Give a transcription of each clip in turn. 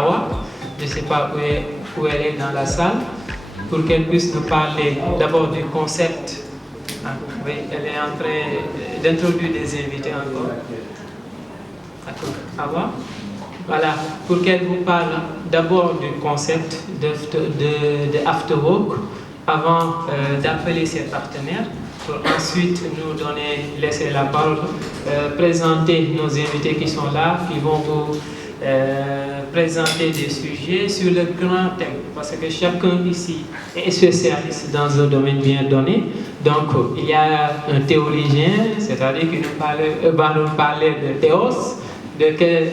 Awa, je ne sais pas où elle est dans la salle, pour qu'elle puisse nous parler d'abord du concept. Ah, oui, elle est en train d'introduire des invités encore. D'accord, Awa. Voilà, pour qu'elle vous parle d'abord du concept de After Work avant d'appeler ses partenaires, pour ensuite nous laisser la parole, présenter nos invités qui sont là, qui vont vous présenter des sujets sur le grand thème, parce que chacun ici est spécialiste dans un domaine bien donné. Donc il y a un théologien, c'est-à-dire qu'il va nous parler de théos,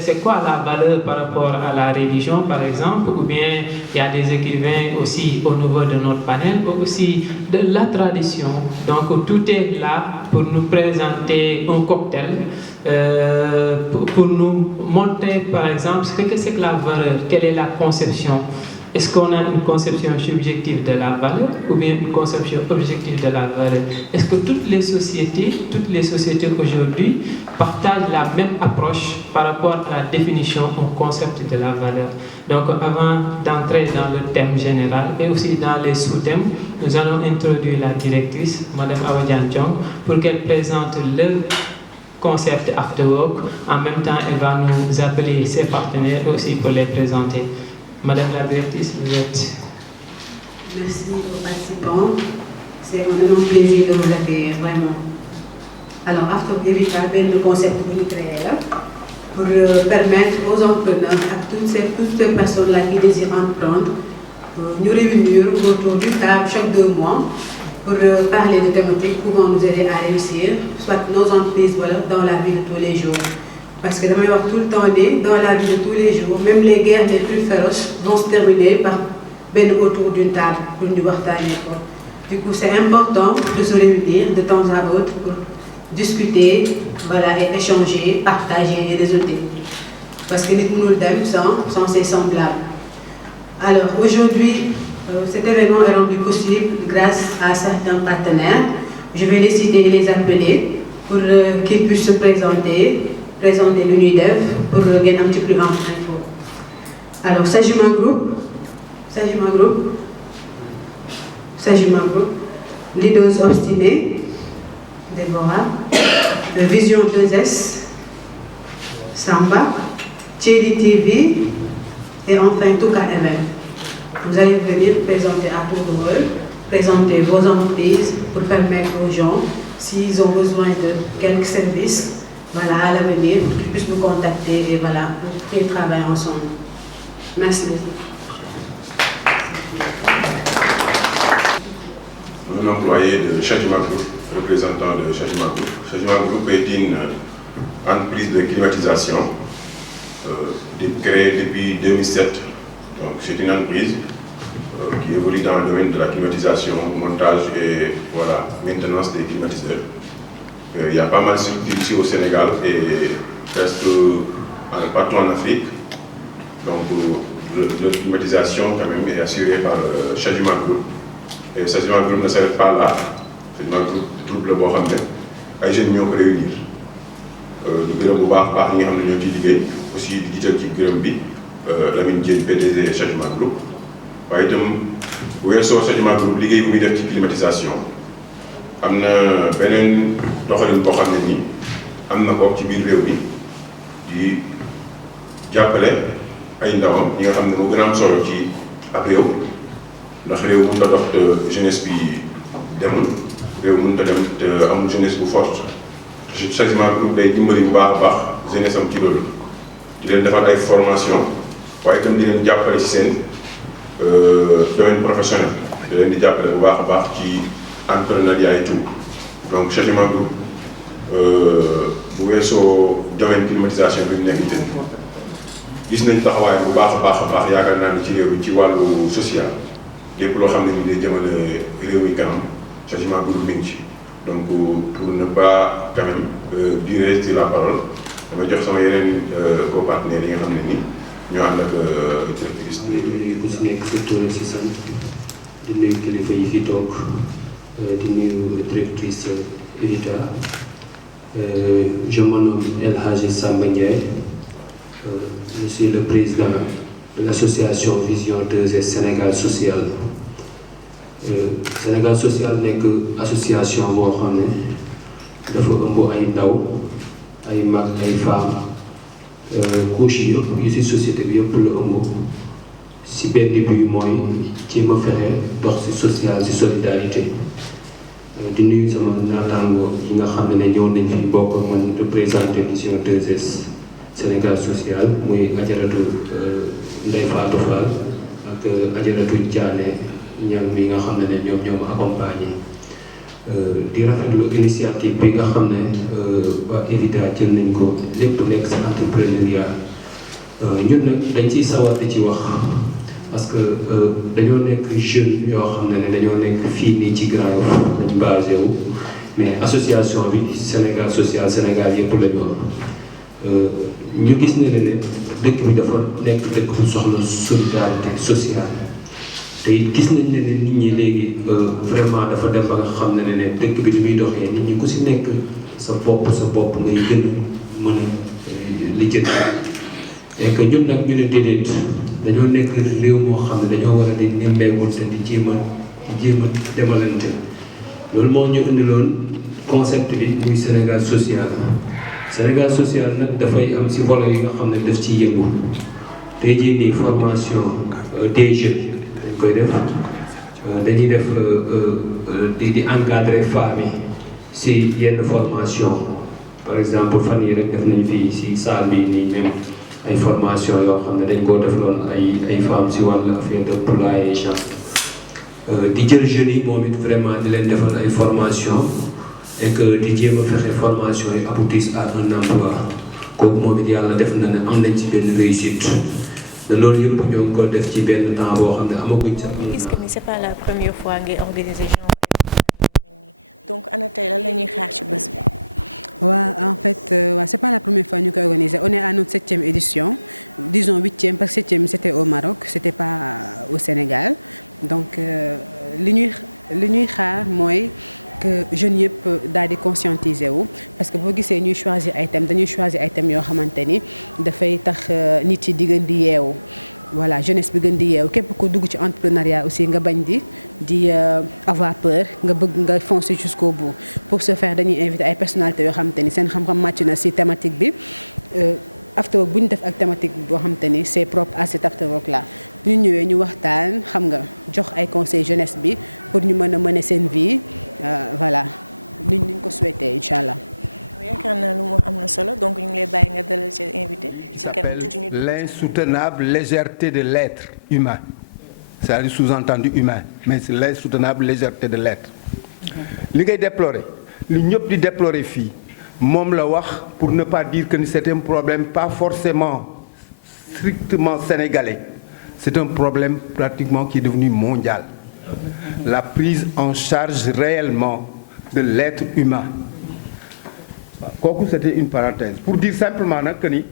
c'est quoi la valeur par rapport à la religion, par exemple, ou bien il y a des écrivains aussi au niveau de notre panel, ou aussi de la tradition. Donc tout est là pour nous présenter un cocktail, pour nous montrer par exemple ce que c'est que la valeur, quelle est la conception. Est-ce qu'on a une conception subjective de la valeur ou bien une conception objective de la valeur? Est-ce que toutes les sociétés aujourd'hui partagent la même approche par rapport à la définition au concept de la valeur? Donc avant d'entrer dans le thème général et aussi dans les sous-thèmes, nous allons introduire la directrice, Mme Awa Diagne Thiong, pour qu'elle présente le concept After Work. En même temps, elle va nous appeler ses partenaires aussi pour les présenter. Madame la directrice, vous êtes... Merci aux participants. C'est un énorme plaisir de vous accueillir, vraiment. Alors, After Work est le concept que nous créons là pour permettre aux entrepreneurs, à toutes ces personnes-là qui désirent entreprendre, nous réunir autour du table chaque 2 mois pour parler de thématiques pouvant nous aider à réussir, soit nos entreprises, voilà, dans la vie de tous les jours. Parce que damay wax tout le temps dans la vie de tous les jours, même les guerres les plus féroces vont se terminer par autour d'une table pour nous waxtaanee ko. Du coup, c'est important de se réunir de temps à autre pour discuter, voilà, et échanger, partager et réseauter. Parce que nit mënul dem sans ses semblables. Alors aujourd'hui, cet événement est rendu possible grâce à certains partenaires. Je vais les citer et les appeler pour qu'ils puissent se présenter l'UNIDEV pour gagner un petit peu d'infos. Alors, Sajima Group, Leaders Obstinés, Déborah, Vision 2S, Samba, Thierry TV et enfin Touka MM. Vous allez venir présenter à tour de rôle, présenter vos entreprises pour permettre aux gens, s'ils ont besoin de quelques services, voilà, à l'avenir, pour qu'ils puissent nous contacter et voilà, pour travailler ensemble. Merci. Un employé de Chadima Group, représentant de Chadima Group. Chadima Group est une entreprise de climatisation créée depuis 2007. Donc c'est une entreprise qui évolue dans le domaine de la climatisation, montage et voilà, maintenance des climatiseurs. Il y a pas mal de structures ici au Sénégal et presque partout en Afrique. Donc la climatisation quand même est assurée par Chadima Group. Et Chadima Group ne s'arrête pas là. Chadima Group le boo xam ne ay jeunes ñoo ko réunir. Di gërëm bu baax ñi nga xam ne ñoo ciy liggéey aussi di jiital ci gërëm bi Lamine Diène PDG Chadima Group. waaye itam bu weesoo Chadima Group liggéey bu muy def ci climatisation. am na beneen doxalin boo xam ne nii am na ko ci biir réew mi di jàppale ay ndawam ñi nga xam ne moo gën a am solo ci ab réew ndax réew mënut a dox te jeunesse bi demul réew mënut a dem te amul jeunesse bu forte. Chadima Group day dimbali bu baax a baax jeunesse am ci loolu di leen defal ay formation waaye itam di leen jàppale ci seen domaine professionnel di leen di jàppale bu baax a baax ci entrepreneuriat et tout. Donc Chadima Group bu weesoo domaine climatisation bi mu nekk itam gis nañ taxawaay bu baax a baax yaakaar naa ni ci réew mi ci wàllu social lépp loo xam ne ni day jëmale réew mi kanam Chadima Group mi ngi ci. Donc pour ne pas quand même durer sur la parole damay jox sama yeneen co-partenaires yi nga xam ne ni ñoo ànd ak directrice. ku si nekk sa tur si sant di nuyu kilifa yi fi toog di nuyu directrice Evita. Je me nomme El Hadji Samba Ndiaye. Je suis le président l'association Vision 2S Sénégal Social. Sénégal Social nekk association boo xam ne dafa ëmb ay ndaw ay mag ay femmes couche yëpp yu ci société bi yëpp la ëmb ci benn bi mooy ci ma fexe dox ci social ci solidarité di nuyu sama naataango yi nga xam ne ñëw nañ fi bokk ak man représenté Vision 2S Sénégal Social muy ajaratu Ndeye Fatou Fall ak ajaratu Diané ñam mi nga xam ne ñoom ñoo ma accompagné di rafetlu initiative bi nga xam ne waa Evita jël nañ ko lépp nekk ci entrepreneuriat ñun nag dañ ciy sawar di ci wax parce que dañoo nekk jeune yoo xam ne dañoo nekk fii nii ci Grand Yoff lañ basé wu mais association bi Sénégal Social Sénégal yëpp la ñu am ñu gis ne dëkk bi dafa nekk dëkk bu soxla solidarité sociale te it gis nañ ne nit ñi léegi vraiment dafa dem ba nga xam ne dëkk bi ni muy doxee nit ñi ku si nekk sa bopp ngay gën a mën a lijjanti et que ñun nag ñu ne déedéet dañoo nekk réew moo xam ne dañoo war a di nemmeekul te di jéem a demalante loolu moo ñu indiloon concept bi muy Sénégal social. Sénégal social nag dafay am si volet yi nga xam ne daf ciy yëngu tey jii nii formation des jeunes dañ koy def dañuy def di encadrer femmes yi si yenn formation par exemple fan yi rek def nañ fii si salle bi nii même ay formation yoo xam ne dañ koo defloon ay femmes si wàllu affaire de poulailler champ di jël jeunes yi moom it vraiment di leen defal ay formation et que di jéem a fexe formation yi aboutissent à un emploi kooku moom it yàlla def na ne am nañ ci benn réussite te loolu yëpp ñoo ngi ko def ci benn temps boo xam ne amaguñ sax. Est-ce que c'est pas la première fois ngay organiser genre. Qui s'appelle l'insoutenable légèreté de l'être humain. C'est-à-dire sous-entendu humain, mais c'est l'insoutenable légèreté de l'être. Li ngay déplorer li ñëpp di déplorer fii moom la wax pour ne pas dire que c'est un problème pas forcément strictement sénégalais. C'est un problème pratiquement qui est devenu mondial. La prise en charge réellement de l'être humain. Kooku c'était une parenthèse pour dire simplement nag que ni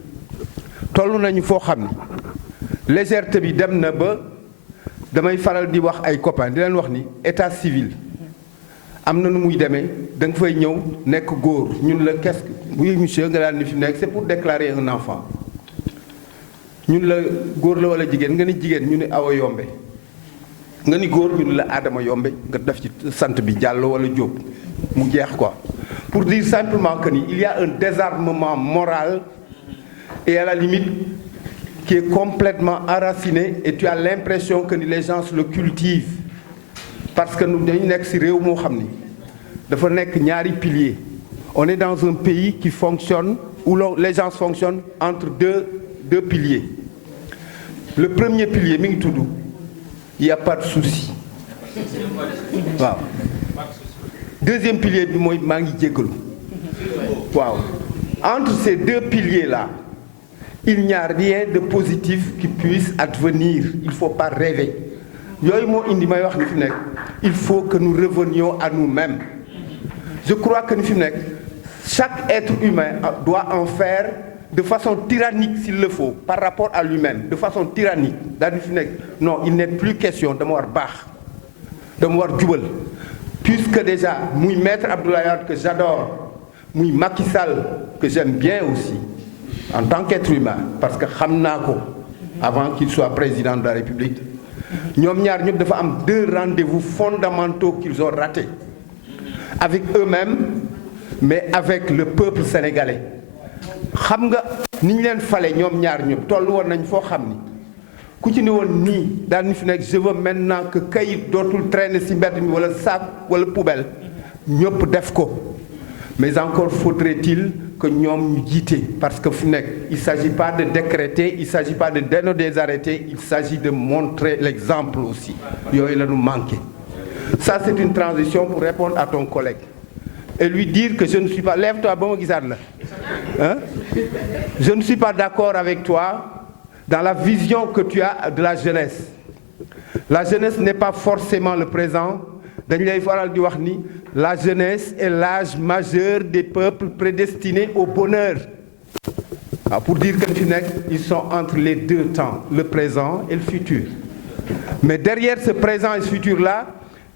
toll nañu foo xam ni légèreté bi dem na ba damay faral di wax ay copains di leen wax ni état civil am na nu muy demee da nga fay ñëw nekk góor ñun la qu'est-ce que oui monsieur nga daal ni fi nekk c'est pour déclarer un enfant ñun la góor la wala jigéen nga ni jigéen ñu ne Awa Yombe nga ni góor ñu ne la Adama Yombe nga def ci sant bi Diallo wala Diop mu jeex quoi pour dire simplement que ni il y a un désarmement moral et à la limite qui est complètement enraciné et tu as l'impression que les gens le cultivent parce que nous dañu nekk ci réew moo xam ni dafa nekk ñaari piliers. On est dans un pays qui fonctionne où les gens fonctionnent entre deux piliers. Le premier pilier mi ngi tudd il y a pas de souci waaw. Deuxième pilier bi mooy maa ngi jéggalu waaw. Entre ces deux piliers là il n'y a rien de positif qui puisse advenir. Il faut pas rêver. Yooyu moo indi may wax ni fi nekk il faut que nous revenions à nous-mêmes. Je crois que ni fi nekk chaque être humain doit en faire de façon tyrannique s'il le faut par rapport à lui-même, de façon tyrannique. daal di fi nekk non il n'est plus question dama war baax dama war jubal puisque déjà muy maître Abdoulaye Wade que j'adore muy Macky Sall que j'aime bien aussi en tant qu'être humain parce que xam naa ko avant qu'il soit président de la République. ñoom ñaar ñëpp dafa am 2 rendez-vous fondamentaux qu'ils ont ratés avec eux-mêmes mais avec le peuple sénégalais. xam nga ni ñu leen fale ñoom ñaar ñëpp toll woon nañ foo xam ni ku ci ne woon nii daal ni fi nekk je veux maintenant que kayit dootul traîner ci mbedd mi wala sac wala poubelle ñëpp def ko mais encore faudrait-il que ñoom ñu jiite parce que fu nekk il s'agit pas de décréter il s'agit pas de donner des arrêtés il s'agit de montrer l'exemple aussi yooyu la ñu manqué. Ça c'est une transition pour répondre à ton collègue et lui dire que je ne suis pas lève-toi ba ma gisaat la hein? Je ne suis pas d'accord avec toi dans la vision que tu as de la jeunesse. La jeunesse n'est pas forcément le présent. dañu lay faral di wax ni la jeunesse est l'âge majeur des peuples prédestinés au bonheur. waaw pour dire que fi nekk ils sont entre les 2 temps le présent et le futur. Mais derrière ce présent et ce futur là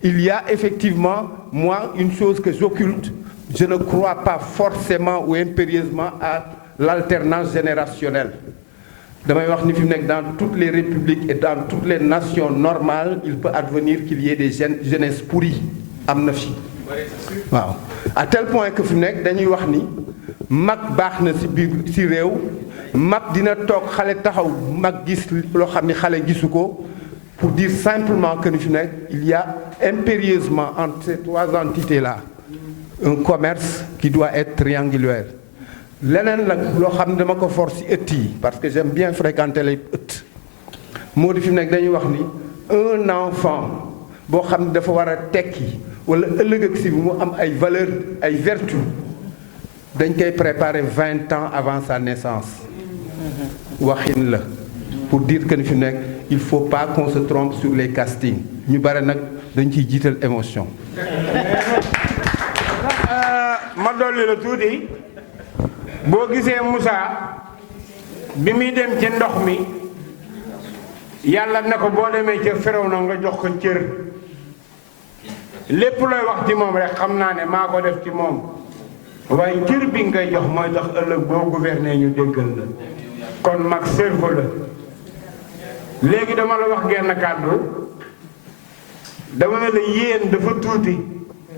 il y a effectivement moi une chose que j'occulte. Je ne crois pas forcément ou impérieusement à l'alternance générationnelle. damay wax ni fi mu nekk dans toutes les républiques et dans toutes les nations normales il peut advenir qu'il y ait des jeunesses pourries am na fi waaw à tel point que fi mu nekk dañuy wax ni mag baax na ci biir ci réew mag dina toog xale taxaw mag gis loo xam ni xale gisu ko pour dire simplement que ni fi mu nekk il y a impérieusement entre ces 3 entités là un commerce qui doit être triangulaire. leneen nag loo xam ne dama ko force ci ëtt yi parce que j'aime bien fréquenter les ëtt moo di fi nekk dañuy wax ni un enfant boo xam ne dafa war a tekki wala ëllëg ak si bi mu am ay valeurs ay vertus dañ koy préparer 20 ans avant sa naissance waxin la pour dire que ni fi nekk il faut pas qu'on se trompe sur les castings ñu bare nag dañ ciy jiital émotion. ma dolli la tuuti. boo gisee Moussa bi muy dem ci ndox mi yàlla ne ko boo demee ca Firawna nga jox ko cër lépp looy wax ci moom rek xam naa ne maa ko def ci moom waaye cër bi ngay jox mooy tax ëllëg boo gouverner ñu déggal la kon mag cerveau la. léegi dama la wax genn kàddu dama ne la yéen dafa tuuti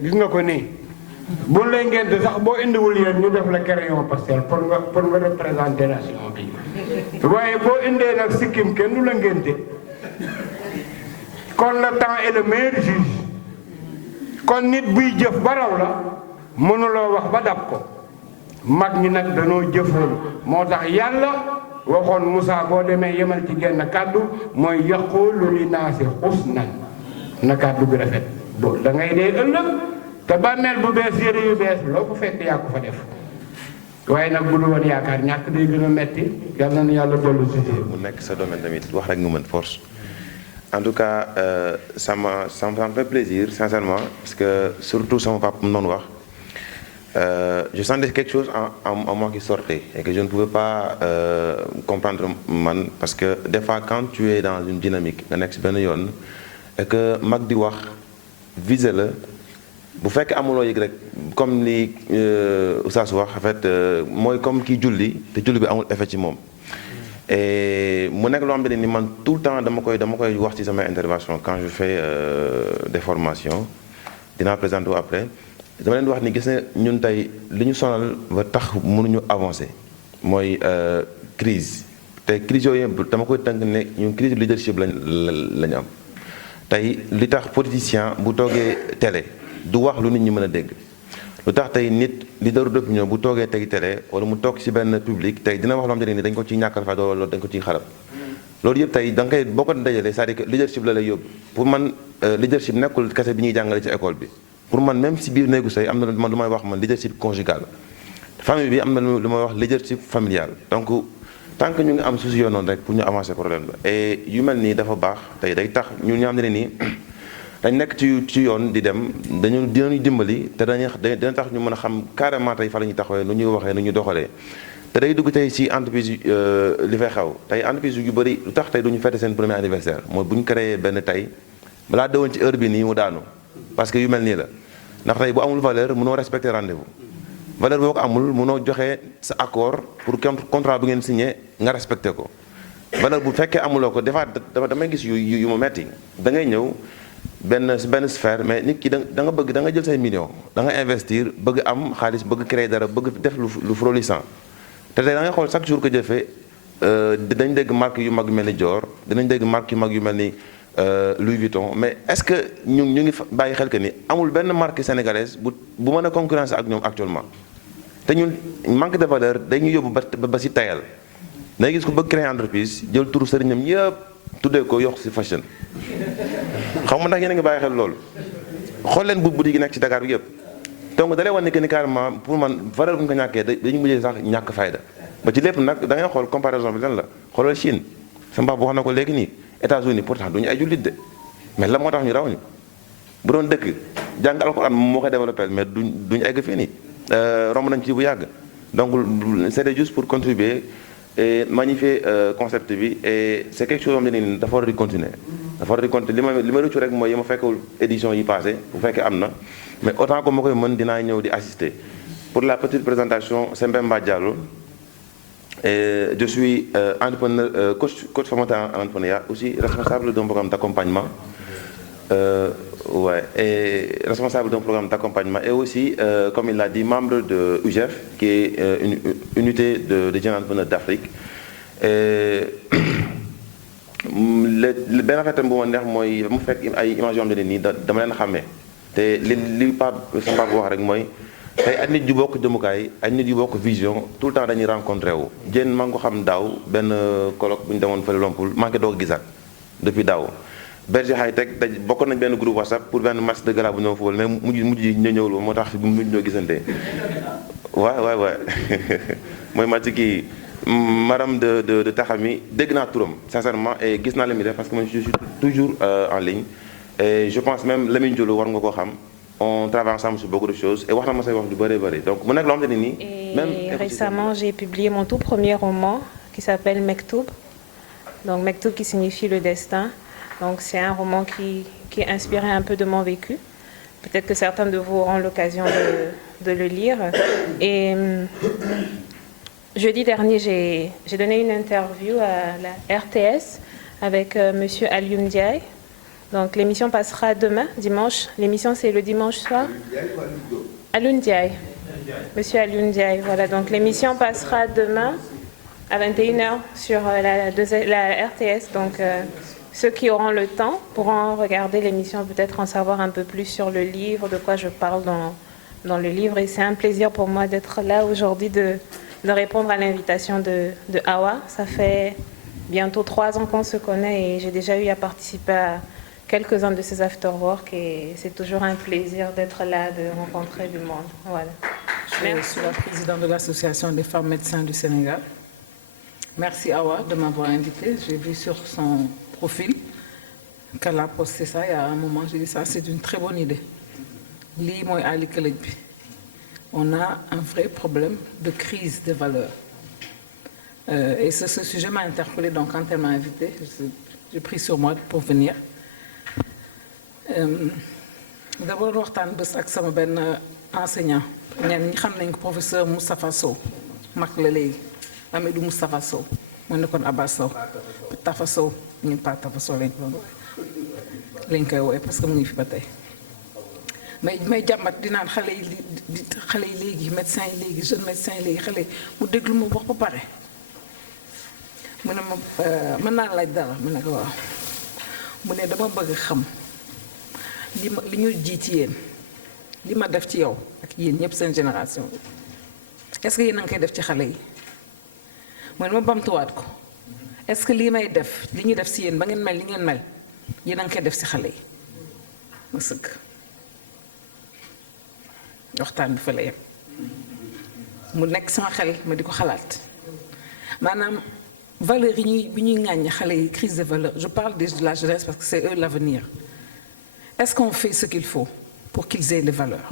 gis nga ko nii. bu lay ngente sax boo indiwul yéen ñu def la crayon pastel pour nga représenter nation bi waaye boo indee nag sikkim kenn du la ngente kon le temps est le meilleur juge kon nit buy jëf ba raw la mënuloo wax ba dab ko mag ñi nag danoo jëfoon moo tax yàlla waxoon Moussa boo demee yemal ci genn kàddu mooy yaqulu li naasi husnan na kàddu bi rafet bo da ngay dee ëllëg te bàmmeel bu bees yére yu bees loo ko fekk yaa ko fa def waaye nag bu dul woon yaakaar ñàkk day gën a metti yal na nu yàlla dollu si mu nekk sa domaine tamit wax rek nga mën force en tout cas ça me fait plaisir sincèrement parce que surtout sama papa mu doon wax je sentais quelque chose en moi qui sortait et que je ne pouvais pas comprendre man parce que des fois quand tu es dans une dynamique nga nekk si benn yoon et que mag di wax viser la bu fekkee amuloo yëg rek comme li Oustaz wax en fait mooy comme kii julli te julli bi amul effet ci moom et mu nekk loo xam ne ni man tout le temps dama koy wax ci sama intervention quand je fais des formations dinaa présenter wu après dama leen di wax ni gis ne ñun tey li ñu sonal ba tax mënuñu avancer mooy crise te crise yooyu yëpp dama koy tënk ne ñun crise leadership lañu am tey li tax politicien bu toogee télé du wax lu nit ñi mën a dégg lu tax tey nit leader d'opinion bu toogee tey télé wala mu toog ci benn public tey dina wax loo xam ne ni dañ ko ciy ñàkkal fa wala dañ ko ciy xarab loolu yëpp tey da nga koy boo ko dajalee c'est-à-dire que leadership la lay yóbbu pour man leadership nekkul kese bi ñuy jàngale ci école bi pour man même si biir néegu sëy am na man lu may wax man leadership conjugal famille bi am na lu may wax leadership familial donc tant que ñu ngi am souci yoon noonu rek pour ñu avancer problème la et yu mel nii dafa baax tey day tax ñun ñoo xam ne nii dañ nekk ci yoon di dem dinañu dimbali te dina tax ñu mën a xam carrément tey fa la ñuy taxawee nu ñuy waxee nu ñuy doxalee te day dugg tey ci entreprise li fay xew tey entreprise yu bëri lu tax tey duñu fête seen premier anniversaire mooy bu ñu créé benn tey balaa dëwoon ci heure bi nii mu daanu parce que yu mel nii la ndax tey bu amul valeur mënoo respecter rendez-vous valeur boo ko amul mënoo joxe sa accord pour contrat bu ngeen signé nga respecté ko valeur bu fekkee amuloo ko des fois damay gis yu ma metti da ngay ñëw benn sphère mais nit ki da nga bëgg da nga jël say millions da nga investir bëgg am xaalis bëgg créer dara bëgg def lu florissant te tey da ngay xool chaque jour que jëfee dinañ dégg marque yu mag yu mel ni Dior dinañ dégg marque yu mag yu mel ni Louis Vuitton mais est-ce que ñu ngi bàyyi xel que ni amul benn marque sénégalaise bu mën a concurrence ak ñoom actuellement te ñun manque de valeur dañuy yóbbu ba si tayal day gis ko bëgg créer entreprise jël turu sëriñam yëpp tuddee ko yokk si fashion xaw ma ndax yéen a ngi bàyyi xel loolu xool leen boutique yi nekk ci Dakar bi yëpp donc da lay wan ne que ni carrément pour man valeur bu ñu ko ñàkkee dañu mujjee sax ñàkk fayda ba ci lépp nag da ngay xool comparaison bi lan la xoolal Chine sama papa wax na ko léegi nii États-Unis pourtant duñu ay jullit de mais la moo tax ñu raw ñu bu doon dëkk jàng alxuraan moo koy développé mais duñu egg fii nii romb nañ ci bu yàgg donc c'était juste pour contribuer et magnifier concept bi et c'est quelque chose xam ne nii dafa war di continuer dafa war di continuer li ma rëccu rek mooy yi ma fekkul édition yi passé bu fekkee am na mais autant que ma koy mën dinaa ñëw di assister pour la petite présentation c'est Mbemba Diallo et je suis entrepreneur coach formateur en entrepreneuriat aussi responsable d'un programme d'accompagnement et responsable d'un programme d'accompagnement et aussi comme il l'a dit membre de UGF qui est une unité de jeunes entrepreneurs d'Afrique et benn affaire tam bu ma neex mooy mu fekk ay images yoo xam ne nii dama leen xàmmee te li Pape sama Pape wax rek mooy tey ay nit yu bokk jëmukaay ay nit yu bokk vision tout le temps dañuy rencontré wu jéen maa ngi ko xam daaw benn colloque bu ñu demoon fële Lompul maa ngi doog gisaat depuis daaw Berger High Tech daj bokkoon nañ benn groupe WhatsApp pour benn match de gala bu ñëw football mais mujj ñu ñëwul moo tax mujj ñoo gisante waay mooy match kii madame de Taxami dégg naa turam sincèrement et gis naa la muy def parce que man je suis toujours en ligne et je pense même Lamine Diallo war nga koo xam on travaille ensemble sur beaucoup de choses et wax na ma say wax du bëri donc mu nekk loo xam ne nii. Et récemment j'ai publié mon tout premier roman qui s'appelle Mektoub. Donc Mektoub qui signifie le destin. Donc c'est un roman qui est inspiré un peu de mon vécu. Peut-être que certains de vous auront l'occasion de le lire. Et jeudi dernier j'ai donné une interview à la RTS avec monsieur Alioune Ndiaye. Donc l'émission passera demain, dimanche. L'émission c'est le dimanche soir. Alioune Ndiaye. Monsieur Alioune Ndiaye, voilà. Donc l'émission passera demain à 21h sur la RTS. Donc ceux qui auront le temps pourront regarder l'émission, peut-être en savoir un peu plus sur le livre, de quoi je parle dans le livre. Et c'est un plaisir pour moi d'être là aujourd'hui, de répondre à l'invitation de Awa. Ça fait bientôt 3 ans qu'on se connaît et j'ai déjà eu à participer à quelques-uns de ces after-work et c'est toujours un plaisir d'être là, de rencontrer du monde. Voilà. Je suis la présidente de l'association des femmes médecins du Sénégal. Merci Awa de m'avoir invitée. J'ai vu sur son profil qu'elle a posté ça il y a un moment. J'ai dit ça, c'est une très bonne idée. Lii mooy Ali Kalej bi. On a un vrai problème de crise des valeurs. Et ce sujet m'a interpellée, donc quand elle m'a invitée, j'ai pris sur moi pour venir. D'abord waxtaan bés ak sama benn enseignant ñenn ñi xam nañ ko professeur Moustapha Sow mag la léegi Amadou Moustapha Sow mu nekkoon Abbas Sow Tafa Sow ñun pas Tafa Sow lañ koy wooye parce que mu ngi fi ba tey mais jàmbat di naan xale yi léegi médecins yi léegi jeunes médecins yi léegi xale yi mu déglu ma wax ba pare mu ne ma mën naa laaj dara mu ne ko waaw mu ne dama bëgg xam li ñu ji ci yéen li ma def ci yow ak yéen ñëpp seen génération est-ce que yéen a ngi koy def ci xale yi mooy ma bamtuwaat ko est-ce que lii may def li ñuy def si yéen ba ngeen mel li ngeen mel yéen a ngi koy def si xale yi ma sëgg waxtaan bi fa la yem mu nekk sama xel ma di ko xalaat maanaam valeurs yi bi ñuy ŋàññ xale yi crise de valeurs je parle de la jeunesse parce que c'est eux l'avenir. Est-ce qu'on fait ce qu'il faut pour qu'ils aient des valeurs?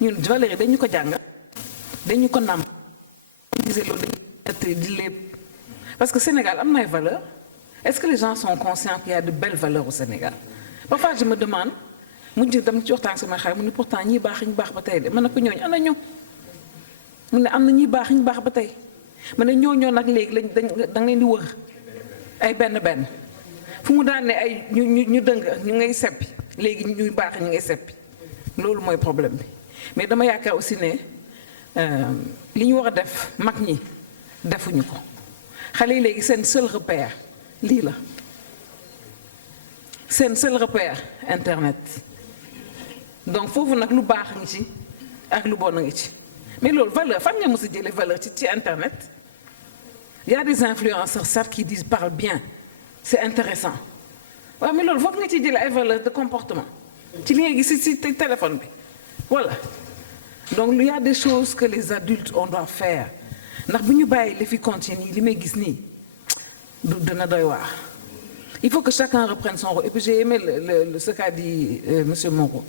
ñun valeurs yi dañu ko jàng dañu ko nàmp gisee loolu dañu di lépp parce que Sénégal am na ay valeurs. Est-ce que les gens sont conscients qu'il y a de belles valeurs au Sénégal? Parfois je me demande mujj dama ci waxtaan sama xarit mu ne pourtant ñi baax ñu baax ba tey de man ne ko ñooñu ana ñu mu ne am na ñi baax ñu baax ba tey ma ne ñooñoo nag léegi lañ da nga leen di wër ay benn fu mu daan ne ay ñu dëng ñu ngay seppi léegi ñuy baax ñu ngay seppi loolu mooy problème bi mais dama yaakaar aussi ne li ñu war a def mag ñi defuñu ko xale yi léegi seen seul repère lii la seen seul repère internet donc foofu nag lu baax ngi ci ak lu bon a ngi ci mais loolu valeur fan nga mos a jëlee valeur ci internet y a des influenceurs certes qui parlent bien c'est intéressant waaw mais loolu foofu nga ciy jëlee ay valeur de comportement ci li nga gis ci téléphone bi voilà donc il y a des choses que les adultes on doit faire ndax bu ñu bàyyi li fi continue li may gis nii du dina doy waar il faut que chacun reprenne son rôle et puis j'ai aimé ce qu'a dit monsieur Moreau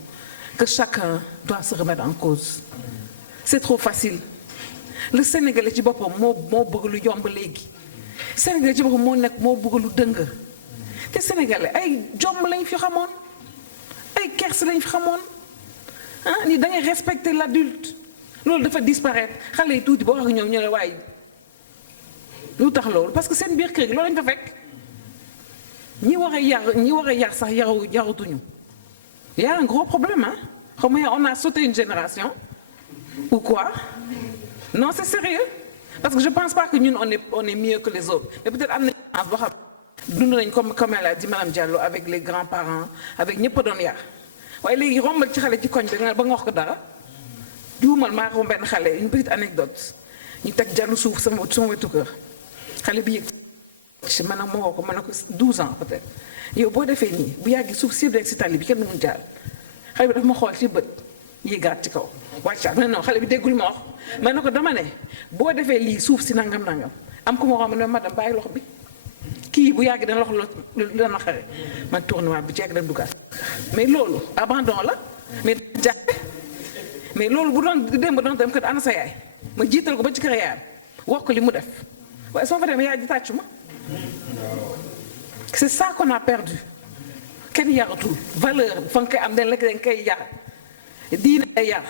que chacun doit se remettre en cause c'est trop facile le Sénégalais ci boppam moo bëgg lu yomb léegi Sénégalais ci boppam moo bëgg lu dëng te Sénégalais ay jomb lañ fi xamoon ay kers lañ fi xamoon ah ni da ngay respecter l'adulte loolu dafa disparaître xale yi tuuti boo wax ak ñoom ñu ne waaye lu tax loolu parce que seen biir kër gi loolu lañ fa fekk ñi war a yar sax yarutuñu y a un gros problème hein xaw ma on a sauté une génération ou quoi non c'est sérieux parce que je pense pas que ñun on est mieux que les autres mais peut-être am na chance boo xam dund nañ comme elle a dit madame Diallo avec les grands-parents avec ñëpp a doon yar waaye léegi rombal ci xale ci koñ bi ba nga wax ko dara juumal maa romb benn xale une petite anecdote ñu teg jàllu suuf sama wetu kër xale bi yëg man nag moo ko man na ko 12 ans peut-être yow boo defee nii bu yàggi suuf si rek si tali bi kenn mënul jaar xale bi dafa ma xool ci bët yéegaat ci kaw wàccaat ma ne non xale bi déggul ma wax man na ko dama ne boo defee lii suuf si nangam am ko ma romb ne madame bàyyi loxo bi kii bu yàgg dana loxo lu dana xare man tourné waat bi ceeg dem dugaat mais loolu abandon la mais jàppe mais loolu bu doon démb doon dem kat ana sa yaay ma jiital ko ba ci kër yaayam wax ko li mu def waaye soo fa demee yaay ji tàccu ma c'est ça qu'on a perdu kenn yaratul valeur fa nga koy am dañ la dañ koy yar diine day yar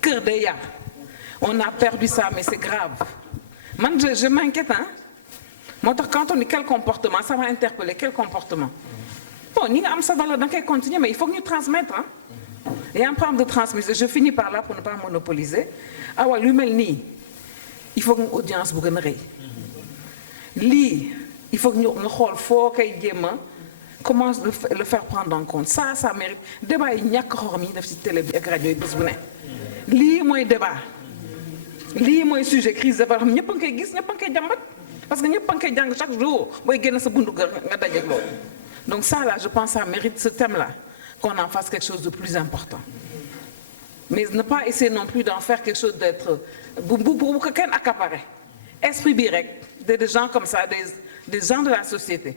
kër day yar on a perdu ça mais c'est grave man je m'inquiète hein moo tax quand on dit quel comportement ça m'a interpellé quel comportement bon ñi nga am sa valeur da nga koy continuer mais il faut que ñu transmettre hein il y a un problème de transmission je finis par là pour ne pas monopoliser ah waaye lu mel nii il faut que ñu audience bu gën a rëy lii il faut que ñu nga xool foo koy jéem a comment le faire prendre en compte ça mérite débat yi ñàkk xorom yi def ci télé bi ak rajo yi bés bu ne lii mooy débat lii mooy sujet crise de valeur ñëpp a ngi koy gis ñëpp a ngi koy jàmbat parce que ñëpp a ngi koy jàng chaque jour booy génn sa bundu kër nga dajeeg loolu donc ça là je pense ça mérite ce thème là qu'on en fasse quelque chose de plus important mais ne pas essayer non plus d'en faire quelque chose d'être bu ko kenn accaparer esprit bi rek des gens comme ça des gens de la société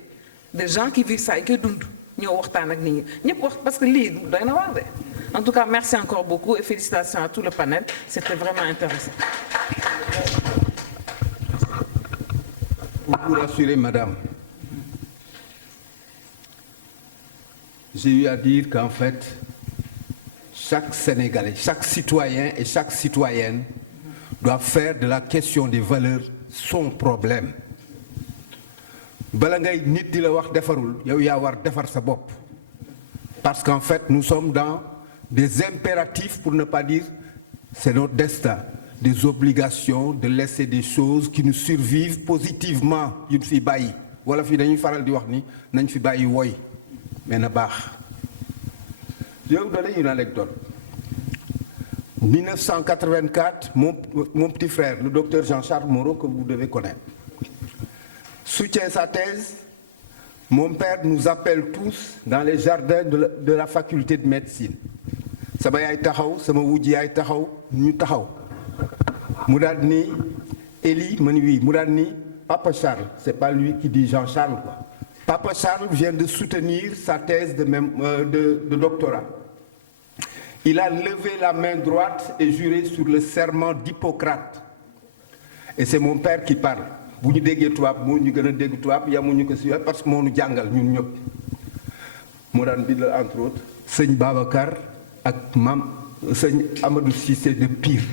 des gens qui vivent ça et qui dund ñoo waxtaan ak nit ñi ñëpp wax parce que lii doy na waar de en tout cas merci encore beaucoup et félicitations à tout le panel c'était vraiment intéressant. Pour vous rassurer madame, j'ai eu à dire qu'en fait chaque Sénégalais, chaque citoyen et chaque citoyenne doit faire de la question des valeurs son problème. Bala ngay nit di la wax defarul yow yaa war defar sa bopp parce qu'en fait nous sommes dans des impératifs pour ne pas dire c'est notre destin, des obligations de laisser des choses qui nous survivent positivement yu ñu fi bàyyi wala fii dañuy faral di wax ni nañ fi bàyyi woy mais na baax. Je vais vous donner une anecdote. 1984, mon petit frère, le docteur Jean-Charles Moreau, que vous devez connaître, soutient sa thèse. Mon père nous appelle tous dans les jardins de la faculté de médecine. Sama yaay taxaw sama wujj yaay taxaw ñu taxaw mu daal ni Élie ma ni oui mu daal ni Papa Charles, c'est pas lui qui dit Jean-Charles quoi. Papa Charles vient de soutenir sa thèse de doctorat. Il a levé la main droite et juré sur le serment d'Hippocrate. Et c'est mon père qui parle. Bu ñu déggee tubaab moo ñu gën a dégg tubaab yamuñu ko si parce que moo ñu jàngal ñun ñëpp. moo daan bindal entre autres sëñ Babacar ak maam sëñ Amadou Cissé de Pire.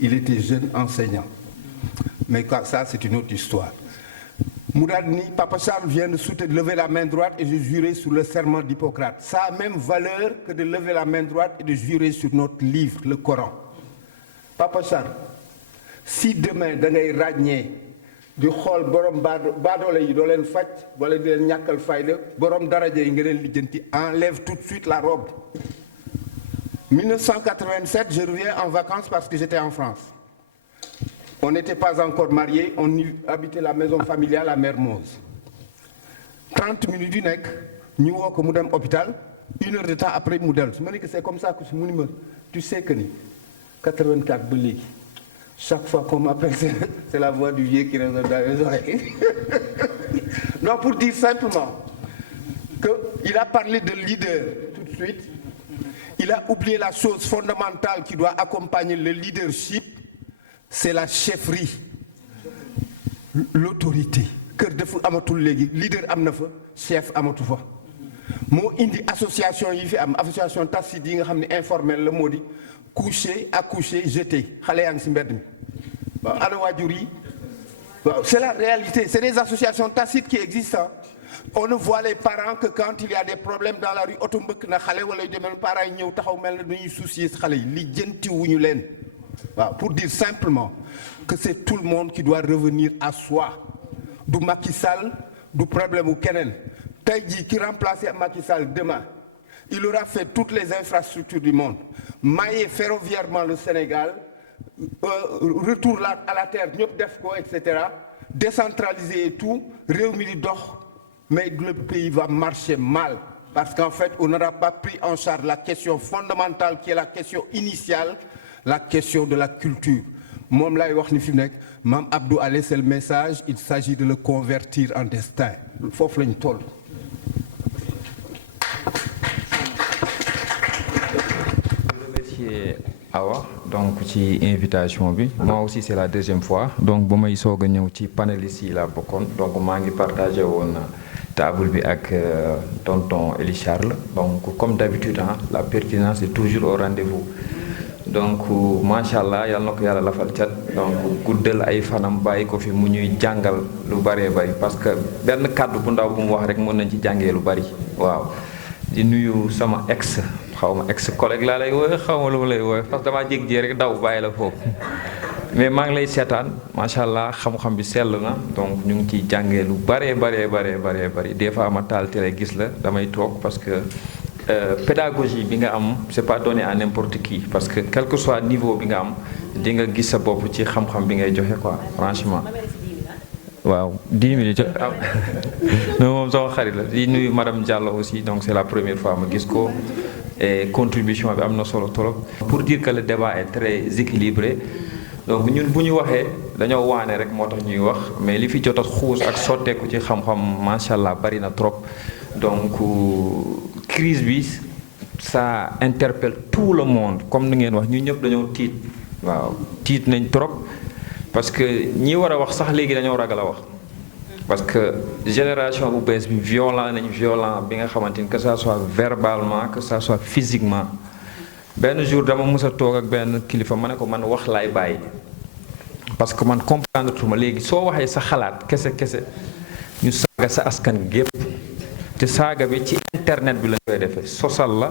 Il était jeune enseignant. Mais ça c'est une autre histoire. Mouradni, Papa Charles vient de lever la main droite et de jurer sur le serment d'Hippocrate. Ça a même valeur que de lever la main droite et de jurer sur notre livre, le Coran. Papa Charles, si demain da ngay ràññee di xool borom baadoole yi doo leen faj wala di leen ñàkkal fayda borom daraja yi nga leen lijjanti, enlève tout de suite la robe. 1987, je reviens en vacances parce que j'étais en France. On n'était pas encore mariés, on habitait la maison familiale à Mermoz. 30 minutes du nec, nous sommes à l'hôpital, 1 heure de temps après, nous sommes. Je me dis que c'est comme ça que je me dis, tu sais que 84 Beli, chaque fois qu'on m'appelle, c'est la voix du vieux qui résonne dans les oreilles. Non, pour dire simplement qu'il a parlé de leader tout de suite, il a oublié la chose fondamentale qui doit accompagner le leadership, c'est la chefferie, l'autorité. Kër dafa amatul léegi leader am na fa chef amatu fa moo indi association yi fi am association tacite yi nga xam ne informel la moo di coucher accoucher jeter xale yaa ngi si mbedd mi waaw ana waajur yi waaw c'est la réalité, c'est des associations tacites qui existent. On ne voit les parents que quand il y a des problèmes dans la rue oto mbëkk na xale wala yu demee parents yi ñëw taxaw mel na dañuy soucier xale yi li jëntiwuñu leen. Pour dire simplement que c'est tout le monde qui doit revenir à soi. Du Macky Sall, du problème ou Kenen. Taïdi qui remplace Macky Sall demain, il aura fait toutes les infrastructures du monde. Mailler ferroviairement le Sénégal, retour à la terre, etc. Décentraliser et tout, réunir d'or, mais le pays va marcher mal. Parce qu'en fait, on n'aura pas pris en charge la question fondamentale qui est la question initiale, la question de la culture. Mom lay wax ni fi nek Mam Abdou a laissé le message, il s'agit de le convertir en destin. Fofu lañ toll. Remercier Awa donc ci invitation bi. Moi aussi c'est la deuxième fois. Donc ba may soga ñew ci panélistes yi la bokkoon. Donc maa ngi partagé woon table bi ak tonton Eli Charles. Donc comme d'habitude la pertinence est toujours au rendez-vous. Donc machallah yalla nako yalla lafal cat donc guddal ay fanam bayiko fi mu ñuy jangal lu bari bari parce que ben cadre bu ndaw bu mu wax rek mën nañ ci jangé lu bari waaw di nuyu sama ex xawma ex collègue la lay woy xawma lu lay woy parce que dama jégg jé rek daw bayila fofu mais ma ngi lay sétane machallah xam xam bi sel na donc ñu ngi ci jangé lu bari des fois ma tal télé gis la damay tok parce que pédagogie bi nga am c'est pas donné à n'importe qui parce que quel que soit niveau bi nga am di nga gis sa bopp ci xam-xam bi ngay joxe quoi franchement waaw 10 minutes non moom sama xarit la di nuyu madame Diallo aussi donc c'est la première fois ma gis ko et contribution bi am na solo trop pour dire que le débat est très équilibré donc ñun bu ñu waxee dañoo waane rek moo tax ñuy wax mais li fi jot a xuus ak sotteeku ci xam-xam machallah bari na trop donc crise bi ça interpelle tout le monde comme ni ngeen wax ñu ñëpp dañoo tiit waaw tiit nañ trop parce que ñi war a wax sax léegi dañoo ragal a wax parce que génération bu bees bi violent bi nga xamante ni que ça soit verbalement que ça soit physiquement benn jour dama mës a toog ak benn kilifa ma ne ko man wax laay bàyyi parce que man comprendre tuma léegi soo waxee sa xalaat kese ñu saaga sa askan gépp te saaga bi ci internet bi la koy defee sosal la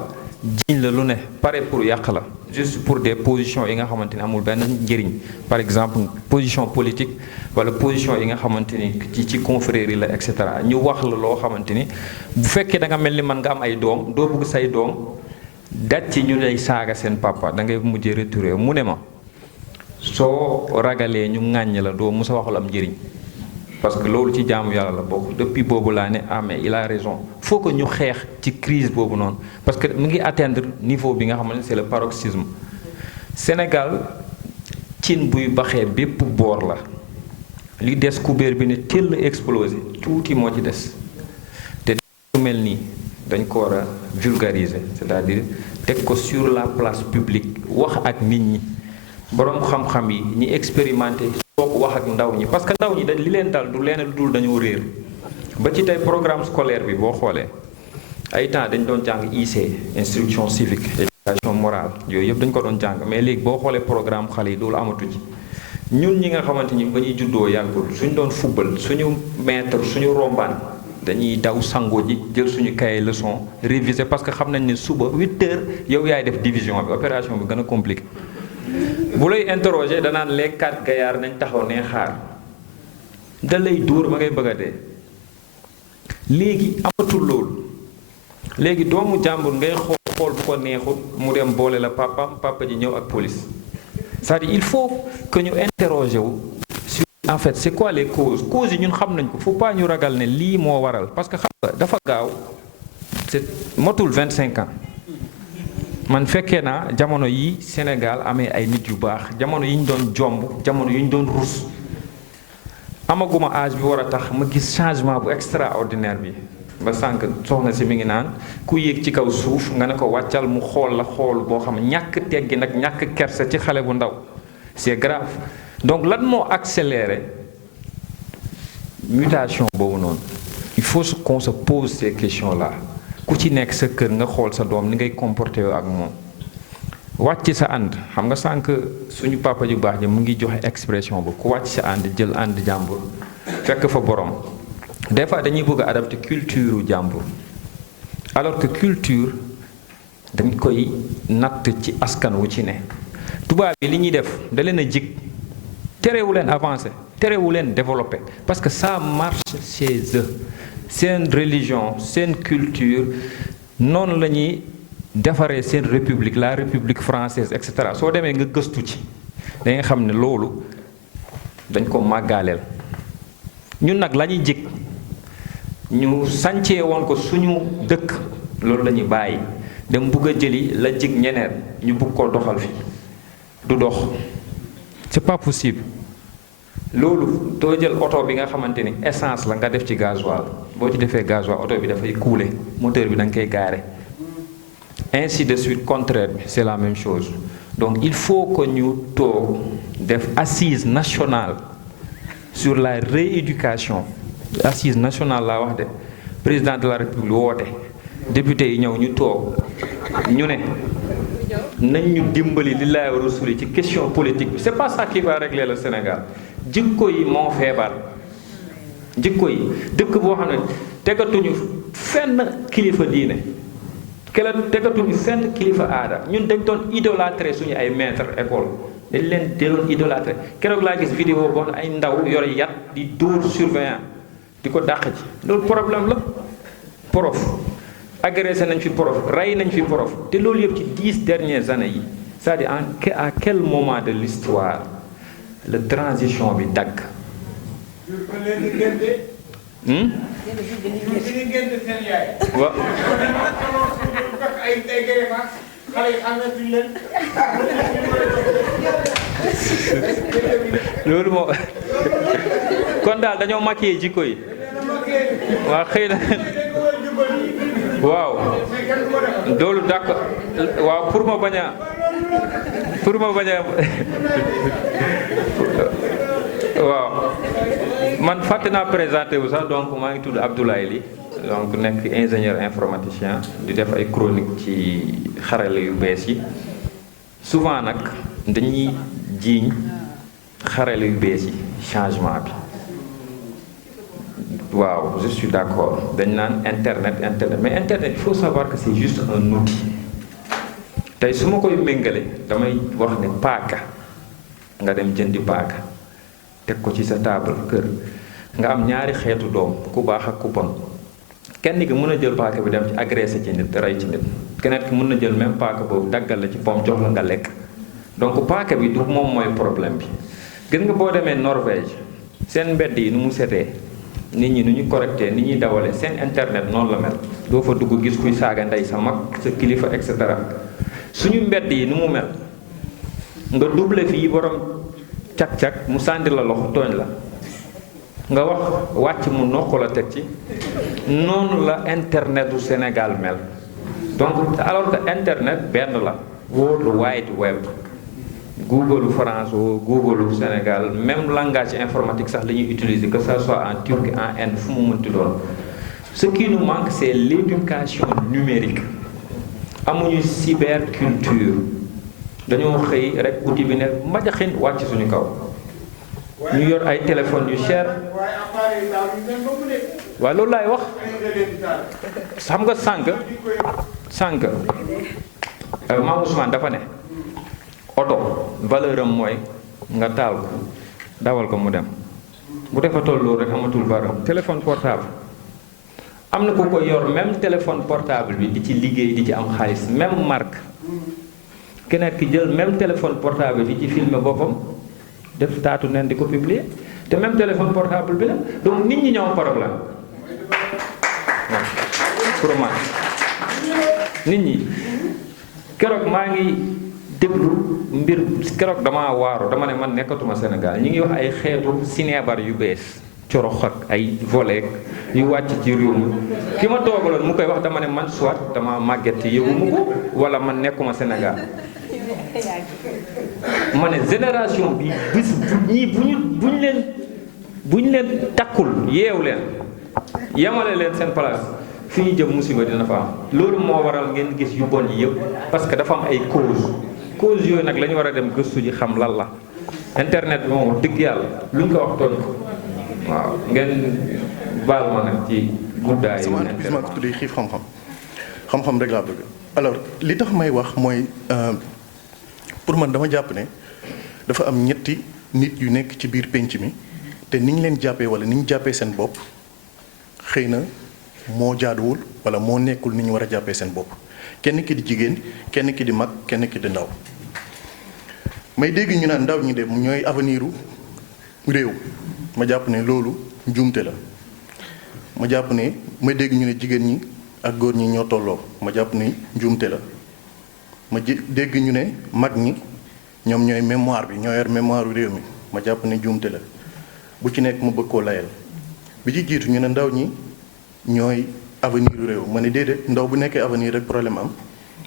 jiñ la lu ne pare pour yàq la juste pour des positions yi nga xamante ni amul benn njëriñ par exemple position politique wala position yi nga xamante ni ci confrérie la et cetera ñu wax la loo xamante ni bu fekkee da nga mel ni man nga am ay doom doo bëgg say doom dat ci ñu lay saaga seen papa da ngay mujjee retouré mu ne ma soo ragalee ñu ŋàññ la doo musa waxul am njëriñ parce que loolu ci jaamu yàlla la bokk depuis boobu laa ne mais il a raison faut que ñu xeex ci crise boobu noonu parce que mu ngi atteindre niveau bi nga xamante ne c'est le paroxysme Sénégal cin buy baxee bépp boor la li des kubéer bi ne teel explosé tuuti moo ci des te lu mel nii dañ ko war a vulgariser c'est-à-dire teg ko sur la place publique wax ak nit ñi boroom xam-xam yi ñi expérimenté toog wax ak ndaw ñi parce que ndaw ñi li leen dal du leen dul dañoo réer ba ci tey programme scolaire bi boo xoolee ay temps dañ doon jàng IC instruction civique éducation morale yooyu yëpp dañ ko doon jàng mais léegi boo xoolee programme xale yi loolu amatu ci ñun ñi nga xamante ni ba ñuy juddoo yàggul suñ doon football suñu maître suñu rombaan dañuy daw sango ji jël suñu cahier leçon réviser parce que xam nañ ne suba 8h yow yaay def division bi opération bi gën a compliqué bu lay interroger danaan les 4 gaillards nañ taxaw ne xaar da lay dóor ba ngay bëgg a dee léegi amatul loolu léegi doomu jàmbur ngay xool bu ko neexul mu dem boole la papa ji ñëw ak police c'est-à-dire il faut que ñu interroger wu sur en fait c'est quoi les causes yi ñun xam nañ ko faut pas ñu ragal ne lii moo waral parce que xam nga dafa gaaw c'est motul 25 ans man fekkee naa jamono yi Sénégal amee ay nit yu baax jamono yi ñu doon jomb jamono yi ñu doon rus amaguma âge bi war a tax ma gis changement bu extraordinaire bi ba sànq soxna si mi ngi naan ku yéeg ci kaw suuf nga ne ko wàccal mu xool la xool boo xam ñàkk teggi nag ñàkk kersa ci xale bu ndaw c'est grave donc lan moo accéléré mutation boobu noonu il faut qu'on se pose ces questions là ku ci nekk sa kër nga xool sa doom ni ngay comporté ak moom wàcc sa ànd xam nga sànq suñu papa ju baax ji mu ngi joxe expression ba ku wàcc sa ànd jël ànd jàmbur fekk fa borom des fois dañuy bëgg a adapter culture jàmbur alors que culture dañ koy natt ci askan wu ci ne tubaab yi li ñuy def da leen a jig terewu leen avancer terewu leen développer parce que ça marche chez eux seen religion seen culture noonu la ñuy defaree seen république la république française et cetera soo demee nga gëstu ci da nga xam ne loolu dañ ko màggaaleel ñun nag la ñuy jig ñu sancee woon ko suñu dëkk loolu la ñuy bàyyi dem bugg a jëli la jig ñeneen ñu bugg koo doxal fi du dox c'est pas possible loolu doo jël oto bi nga xamante ni essence la nga def ci gasoil boo ci defee gasoil oto bi dafay couler moteur bi da nga koy gaare ainsi de suite contraire bi c'est la même chose donc il faut que ñu toog def assise nationale sur la rééducation assise nationale laa wax de président de la république woote député yi ñëw ñu toog ñu ne nañ ñu dimbali li laay war a suli ci question politique bi c'est pas ça qui va régler le Sénégal jikko yi moo feebar jikko yi dëkk boo xam ne tegatuñu fenn kilifa diine tegatuñu fenn kilifa aada ñun dañ doon idolâtrer suñu ay maître école dañ leen doon idolâtrer keroog laa gis vidéo boo xam ne ay ndaw yore yat di dóor surveillant di ko dàq ci loolu problème la prof agressé nañ fi prof rey nañ fi prof te loolu yëpp ci 10 dernières années yi c'est-à-dire à quel moment de l'histoire la transition bi dagg waaw loolu moo kon daal dañoo maquillé jikko yi waaw xëy na waaw loolu d'accord waaw pour ma bañ a waaw man fàtte naa présenté wu sax donc maa ngi tudd Abdoulaye Ly donc nekk ingénieur informaticien di def ay chronique ci xarale yu bees yi souvent nag dañuy jiiñ xarale yu bees yi changement bi waaw je suis d'accord dañ naan internet mais internet il faut savoir que c'est juste un outil tey su ma koy méngale damay wax ne paaka nga dem jëndi paaka teg ko ci sa table kër nga am ñaari xeetu doom ku baax ak ku bon kenn ki mën a jël paaka bi dem ci agressé ci nit rey ci nit keneen ki mën na jël même paaka boobu daggal la ci pom jox la nga lekk donc paaka bi du moom mooy problème bi gis nga boo demee Norvège seen mbedd yi nu mu setee nit ñi nu ñu correcté nit ñuy dawale seen internet noonu la mel doo fa dugg gis kuy saaga ndey sa mag sa kilifa et cetera suñu mbedd yi nu mu mel nga double fii borom cag-cag mu sànni la loxo tooñ la nga wax wàcc mu noq la teg ci noonu la internet du Sénégal mel donc alors que internet benn la World Wide Web Google France ou Google Sénégal même langage informatique sax la ñuy utiliser que ça soit en Turquie en Inde fu mu mënti doon ce qui nous manque c'est l'éducation numérique amuñu cyberculture dañoo xëy rek outil bi ne mbajaxin wàcc suñu kaw ñu yor ay téléphones yu cher waaw loolu laay wax xam nga sànq Mame Ousmane dafa ne oto valeur am mooy nga taal ko dawal ko mu dem bu defa toll loolu rek amatul valeur. Téléphone portable am na ku ko yor même téléphone portable bi di ci liggéey di ci am xaalis même marque keneen ki jël même téléphone portable di ci filmer boppam def taatu neen di ko publier te même téléphone portable bi la donc nit ñi ñoo am problème waaw pour man nit ñi keroog maa ngi déglu mbir keroog damaa waaru dama ne man nekkatuma Sénégal ñi ngi wax ay xeetu sinébar yu bees corox ak ay volet yu wàcc ci réew mi ki ma toogaloon mu koy wax dama ne man soit dama màgget ci yëguma ko wala man nekkuma Sénégal ma ne génération bi bis ñii bu ñu leen takkul yeewu leen yemale leen seen place fi ñu jëm musiba dina fa am loolu moo waral ngeen gis yu bon yi yëpp parce que dafa am ay cause yooyu nag la ñu war a dem gëstu ji xam lan la internet bi moom dëgg yàlla luñ ko wax tooñ waaw ngeen baal ma nag ci guddaay sama entreprise maa ko tuddee xiif xam-xam rek laa bëgg alors li tax may wax mooy pour man dama jàpp ne dafa am ñetti nit yu nekk ci biir penc mi te ni ñu leen jàppee wala ni ñu jàppee seen bopp xëy na moo jaaduwul wala moo nekkul ni ñu war a jàppee seen bopp kenn ki di jigéen kenn ki di mag kenn ki di ndaw may dégg ñu naan ndaw ñi de ñooy avenir u réew ma jàpp ne loolu njuumte la ma jàpp ne may dégg ñu ne jigéen ñi ak góor ñi ñoo tolloo ma jàpp ne njuumte la ma dégg ñu ne mag ñi ñoom ñooy mémoire bi ñoo yor mémoire réew mi ma jàpp ne njuumte la bu ci nekk mu bëgg koo layal bi ci jiitu ñu ne ndaw ñi ñooy avenir u réew ma ne déedéet ndaw bu nekkee avenir rek problème am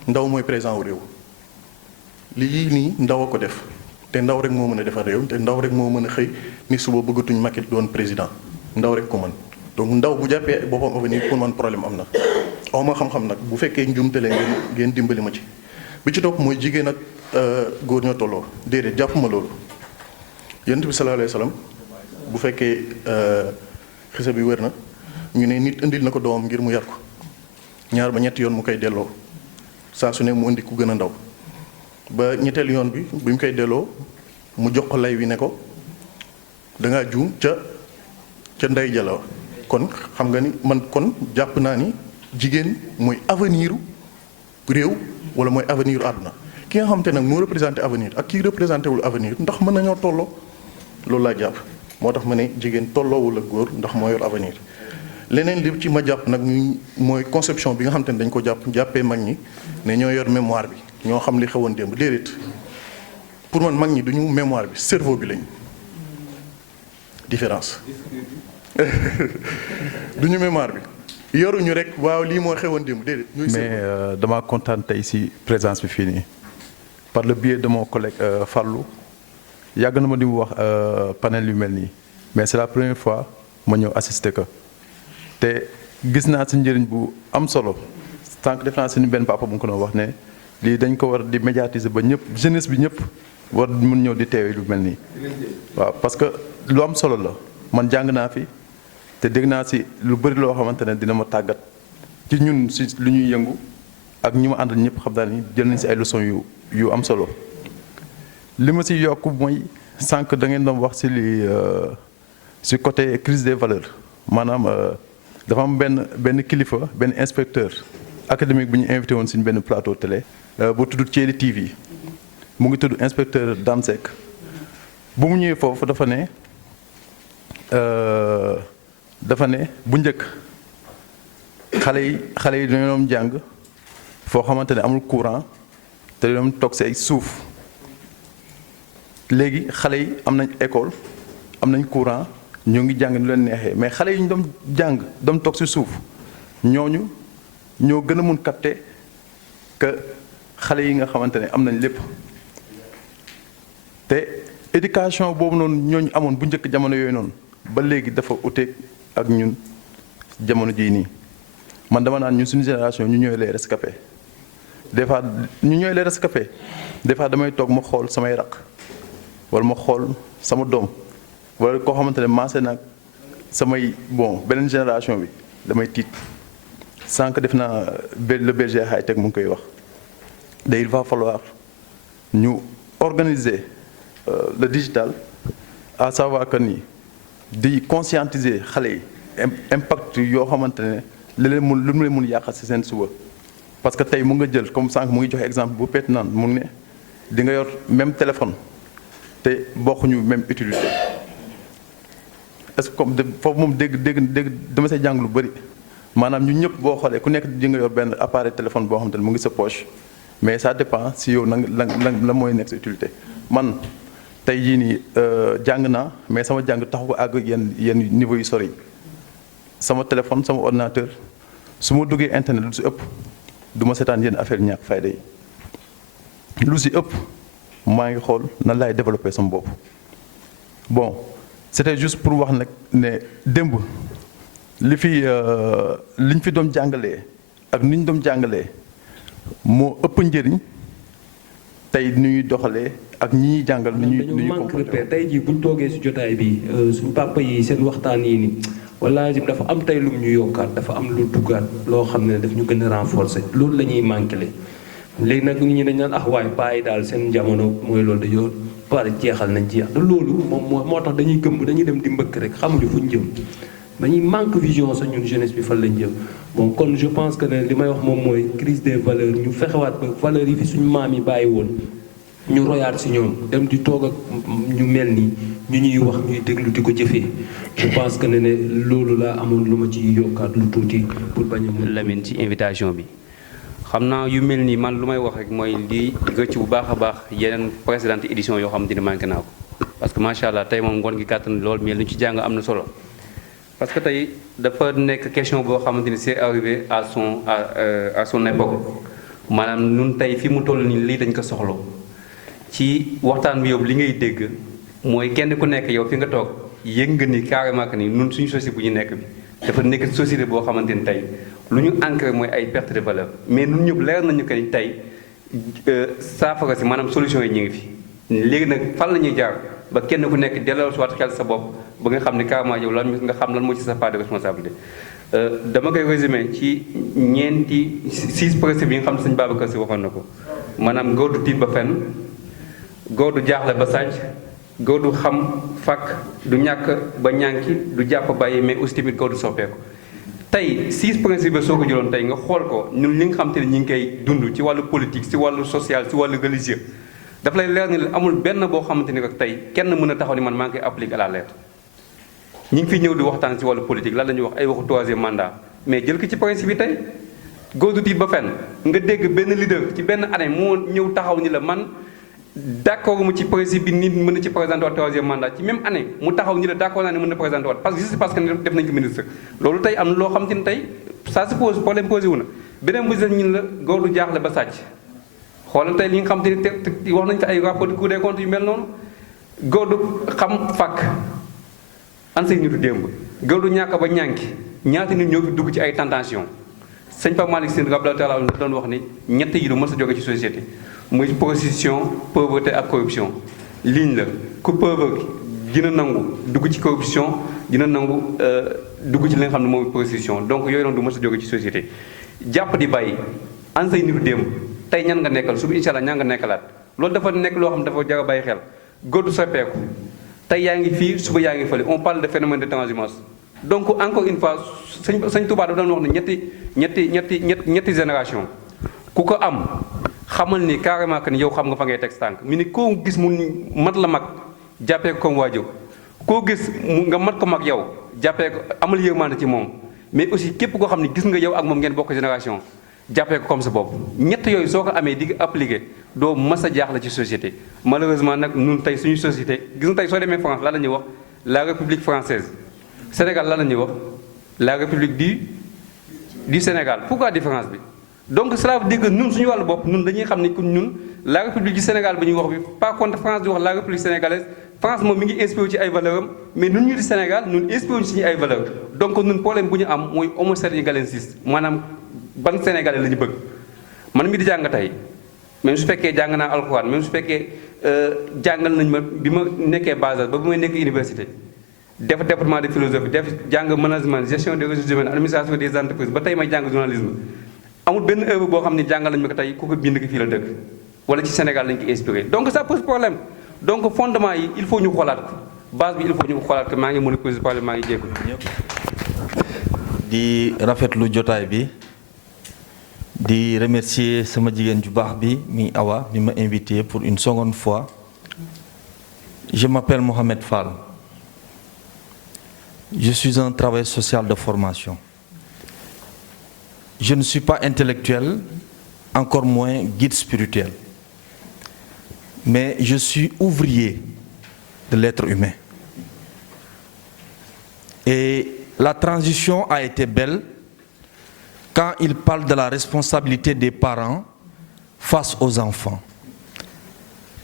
ndaw mooy présent wu réew lii nii ndaw a ko def te ndaw rek moo mën a defar réew te ndaw rek moo mën a xëy ni suba bëggatuñ Macky doon président ndaw rek ko mën donc ndaw bu jàppee boppam avenir pour man problème am na aw ma xam-xam nag bu fekkee njuumte la ngeen dimbali ma ci bi ci topp mooy jigéen ak góor ñoo tolloo déedéet jàppuma loolu yonent bi sallallahu alayhi wa sallam bu fekkee xisa bi wér na ñu ne nit indil na ko doomam ngir mu yar ko ñaar ba ñetti yoon mu koy delloo saa su ne mu indi ku gën a ndaw ba ñetteel yoon bi mu koy delloo mu jox ko lay wi ne ko dangaa juum ca ndey jalaw kon xam nga ni man kon jàpp naa ni jigéen mooy avenir réew wala mooy avenir àdduna ki nga xam te nag moo représenté avenir ak kii représenté wul avenir ndax mën nañoo tolloo loolu laa jàpp moo tax ma ne jigéen tolloowul ak góor ndax moo yor avenir leneen li ci ma jàpp nag mooy conception bi nga xam te ne dañ ko jàppee mag ñi ne ñoo yor mémoire bi ñoo xam li xewoon démb déedéet pour man mag ñi duñu mémoire bi cerveau bi lañ différence duñu mémoire bi yoruñu rek waaw lii moo xewoon démb déedéet. mais dama kontaan tey ci présence bi fii nii par le biais de mon collègue Fallou yàgg na ma di mu wax panel yu mel nii mais c'est la première fois ma ñëw assister ko te gis naa ci njëriñ bu am solo sànq def naa suñu benn papa bu ko doon wax ne lii dañ ko war di médiatiser ba ñëpp jeunesse bi ñëpp war mun ñëw di teewee lu mel nii waaw parce que lu am solo la man jàng naa fi te dégg naa ci lu bëri loo xamante ne dina ma tàggat ci ñun ci lu ñuy yëngu ak ñi ma àndal ñëpp xam naa ni jël nañ ci ay leçons yu am solo li ma ci yokk mooy sànq da ngeen doon wax ci li ci côté crise des valeurs maanaam dafa am benn kilifa benn inspecteur académique bu ñu invité woon suñu benn plateau télé bu tudd Thiely TV mu ngi tudd inspecteur Dame Seck bu mu ñëwee foofu dafa ne bu njëkk xale yi dañoo doon jàng foo xamante ne amul courant te dañoo toog ci ay suuf léegi xale yi am nañ école am nañ courant ñoo ngi jàng nu leen neexee mais xale yi ñu doon jàng doon toog ci suuf ñooñu ñoo gën a mun capter que xale yi nga xamante ne am nañ lépp te éducation boobu noonu ñooñu amoon bu njëkk jamono yooyu noonu ba léegi dafa uteeg ak ñun jamono jii nii man dama naan ñun suñu génération ñu ñooy les rescapés des fois ñu ñooy les rescapés des fois damay toog ma xool samay raq wala ma xool sama doom wala koo xamante ne maase nag samay bon beneen génération bi damay tiit sànq def naa le berger high tech mu ngi koy wax il va falloir ñu organiser le digital à savoir que ni di conscientiser xale yi impact yoo xamante ne lu mu leen mun yàqal si seen suba parce que tey mu nga jël comme sànq mu ngi joxe exemple bu pertinent mu ne di nga yor même téléphone te bokkuñu même utilité est-ce que comme foofu moom dégg dama say jàng lu bëri maanaam ñu ñëpp boo xoolee ku nekk di nga yor benn appareil téléphone boo xamante ne mu ngi sa poche mais ça dépend si yow la mooy nekk sa utilité man tey jii nii jàng naa mais sama jàng taxu ko àgg yenn niveau yu sori sama téléphone sama ordinateur su ma duggee internet lu si ëpp du ma seetaan yenn affaire ñàkk fayda yi lu si ëpp maa ngi xool nan laay développer sama bopp bon c'était juste pour wax nag ne démb liñ fi doon jàngalee ak ni ñu doon jàngalee moo ëpp njëriñ tey ni ñuy doxalee ak ñi ñuy jàngal ni ñuy manque repère tey jii buñ toogee si jotaay bi suñu papa yi seen waxtaan yi ni wala dafa am tey lum ñu yokkaat dafa am lu duggaat loo xam ne daf ñu gën a renforcer loolu la ñuy manqué léegi nag nit ñi dañ naan waaye bàyyi daal seen jamono mooy loolu dañoo pare jeexal nañ jeex te loolu moom moo tax dañuy gëmm dañuy dem di mbëkk rek xamuñu fuñ jëm dañuy manque vision sax ñun jeunesse bi fan lañ jëm bon kon je pense que ne li may wax moom mooy crise des valeurs ñu fexewaat ba valeurs yi fi suñu maam yi bàyyi woon ñu royaat si ñoom dem di toog ak ñu mel ni ñu ñuy wax ñuy déglu di ko jëfee je pense que ne loolu laa amoon lu ma ci yokkaat lu tuuti pour bañ a mun Lamine ci invitation bi xam naa yu mel nii man lu may wax rek mooy di gëcc bu baax a baax yeneen précédente édition yoo xamante ni manqué naa ko parce que macha allah tey moom ngoon gi gàtt na lool mais lu ñu ci jàng am na solo parce que tey dafa nekk question boo xamante ni c'est arrivé à son époque maanaam nun tey fi mu toll nii lii dañ ko soxla ci waxtaan bi yow li ngay dégg mooy kenn ku nekk yow fi nga toog yëg nga ni carrément que ni nun suñu société bu ñu nekk bi dafa nekk société boo xamante ni tey lu ñu ancré mooy ay perte de valeur mais nun ñëpp leer nañu que ni tey saafara si maanaam solution yi ñu ngi fi léegi nag fan la ñuy jaar ba kenn ku nekk delloo soit xel sa bopp ba nga xam ne carrément yow lan nga xam lan moo ci sa part de responsabilité dama koy résumé ci ñeenti 6 principes yi nga xam ne sëñ Babacar Sy waxoon na ko maanaam góor du tiit ba fenn góor du jaaxle ba sàcc góor du xam fakk du ñàkk ba ñànki du jàpp bàyyi mais aussi tamit góor du soppeeku tey 6 principes soo ko jëloon tey nga xool ko ñun li nga xam te ne ñu ngi koy dund ci wàllu politique ci wàllu social ci wàllu religieux dafa lay leer ni amul benn boo xamante ni ko tey kenn mën a taxaw ni man maa ngi koy appliquer à la lettre ñi ngi fi ñëw di waxtaan ci wàllu politique lan la ñuy wax ay waxu 3e mandat mais jël ko ci principe bi tey góor du tiit ba fenn nga dégg benn leader ci benn année moo ñëw taxaw ni la man d'accord mu ci principe bi nit mën na ci présenter waat 3e mandat ci même année mu taxaw ni la d'accord naa ne mën na présenter waat parce que juste parce que def nañ ko ministre loolu tey am na loo xam te ne tey ça se pose problème posé wu na beneen bu ñun la góor du jaaxle ba sàcc xoolal tey li nga xam te ne wax nañ fi ay rapport de Cour des comptes yu mel noonu góor du xam fakk ansey nitu démb góor du ñàkk ba ñànki ñaata nit ñoo fi dugg ci ay tentation sëñ Pape Malick Sy rabla taala doon wax ni ñett yi du mës a jóge ci société muy prostitution pauvreté ak corruption ligne la ku pauvre dina nangu dugg ci corruption dina nangu dugg ci li nga xam ne moom prostitution donc yooyu noonu du mës a jóge ci société jàpp di bàyyi ansey nitu démb tey ñan nga nekkal suba incha allah ñan nga nekkalaat loolu dafa nekk loo xam ne dafa jar a bàyyi xel góor du soppeeku tey yaa ngi fii suba yaa ngi fële on parle de phénomène de transhumance donc encore une fois sëñ Touba dafa doon wax ne ñetti génération ku ko am xamal ni carrément que ni yow xam nga fa ngay teg tànk mi ni koo gis mu mat la mag jàppee ko comme waajur koo gis nga mat ko mag yow jàppee ko amal yërmande ci moom mais aussi képp koo xam ne gis nga yow ak moom ngeen bokk génération jàppee ko comme sa bopp ñett yooyu soo ko amee di nga appliqué doo mas a jaaxle ci société malheureusement nag ñun tey suñu société gis nga tey soo demee France lan la ñuy wax la République française Sénégal lan la ñuy wax la République du Sénégal pourquoi différence bi donc cela veut dire que ñun suñu wàllu bopp ñun dañuy xam ne que ñun la République du Sénégal bi ñuy wax bi par contre France di wax la République sénégalaise France moom mi ngi inspiré ci ay valeurs am mais ñun ñu di Sénégal ñun inspiré ci suñu ay valeurs donc ñun problème bu ñu am mooy homo sénégalensis maanaam ban Sénégalais la ñu bëgg man mi di jàng tey même su fekkee jàng naa alxuraan même su fekkee jàngal nañ ma bi ma nekkee base ba bu may nekk université def département de philosophie def jàng management gestion des ressources humaines administration des entreprises ba tey may jàng journalisme amul benn œuvre boo xam ne jàngal nañu ma ko tey ku ko bind ko fii la dëkk wala ci Sénégal lañ ko inspiré donc ça pose problème donc fondement yi il faut ñu xoolaat ko base bi il faut ñu xoolaat ko maa ngi mën a poser problème maa ngi jéggul di rafetlu jotaay bi di remercier sama jigéen ju baax bi mi Awa mi ma invité pour une seconde fois. Je m'appelle Mohamed Fall. Je suis un travailleur social de formation. Je ne suis pas intellectuel, encore moins guide spirituel. Mais je suis ouvrier de l'être humain. Et la transition a été belle quand il parle de la responsabilité des parents face aux enfants.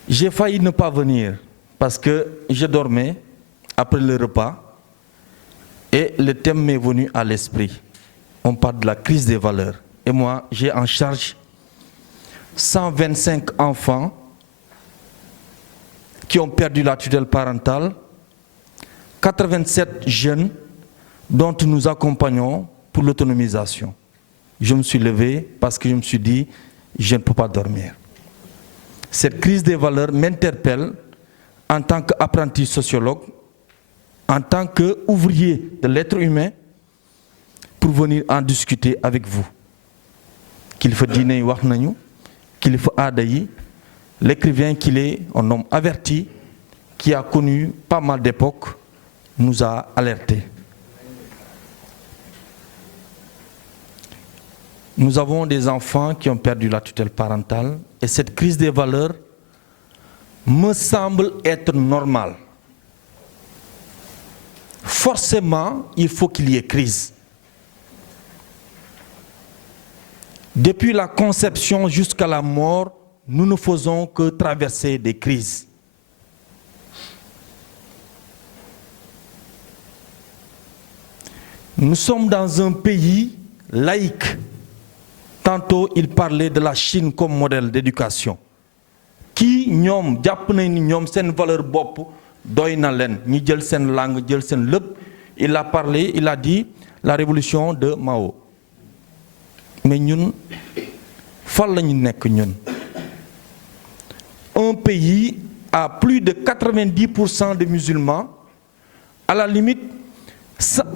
J'ai failli ne pas venir parce que je dormais après le repas et le thème m'est venu à l'esprit. On parle de la crise des valeurs. Et moi, j'ai en charge 125 enfants qui ont perdu la tutelle parentale, 87 jeunes dont nous accompagnons pour l'autonomisation. Je me suis levé parce que je me suis dit, je ne peux pas dormir. Cette crise des valeurs m'interpelle en tant qu'apprenti sociologue, en tant qu'ouvrier de l'être humain, pour venir en discuter avec vous. Qu'il faut dîner wax nañu, qu'il faut aada yi, l'écrivain qu'il est, un homme averti, qui a connu pas mal d'époques, nous a alertés. Nous avons des enfants qui ont perdu la tutelle parentale et cette crise des valeurs me semble être normale. Forcément, il faut qu'il y ait crise. Depuis la conception jusqu'à la mort, nous ne faisons que traverser des crises. Nous sommes dans un pays laïque. Tantôt, il parlait de la Chine comme modèle d'éducation. Qui ñom japp nañ ni ñom sen valeur bop doy na len ñi jël sen langue jël sen lepp. Il a parlé, il a dit la révolution de Mao. Mais ñun fan lañu nek ñun. Un pays à plus de 90% de musulmans, à la limite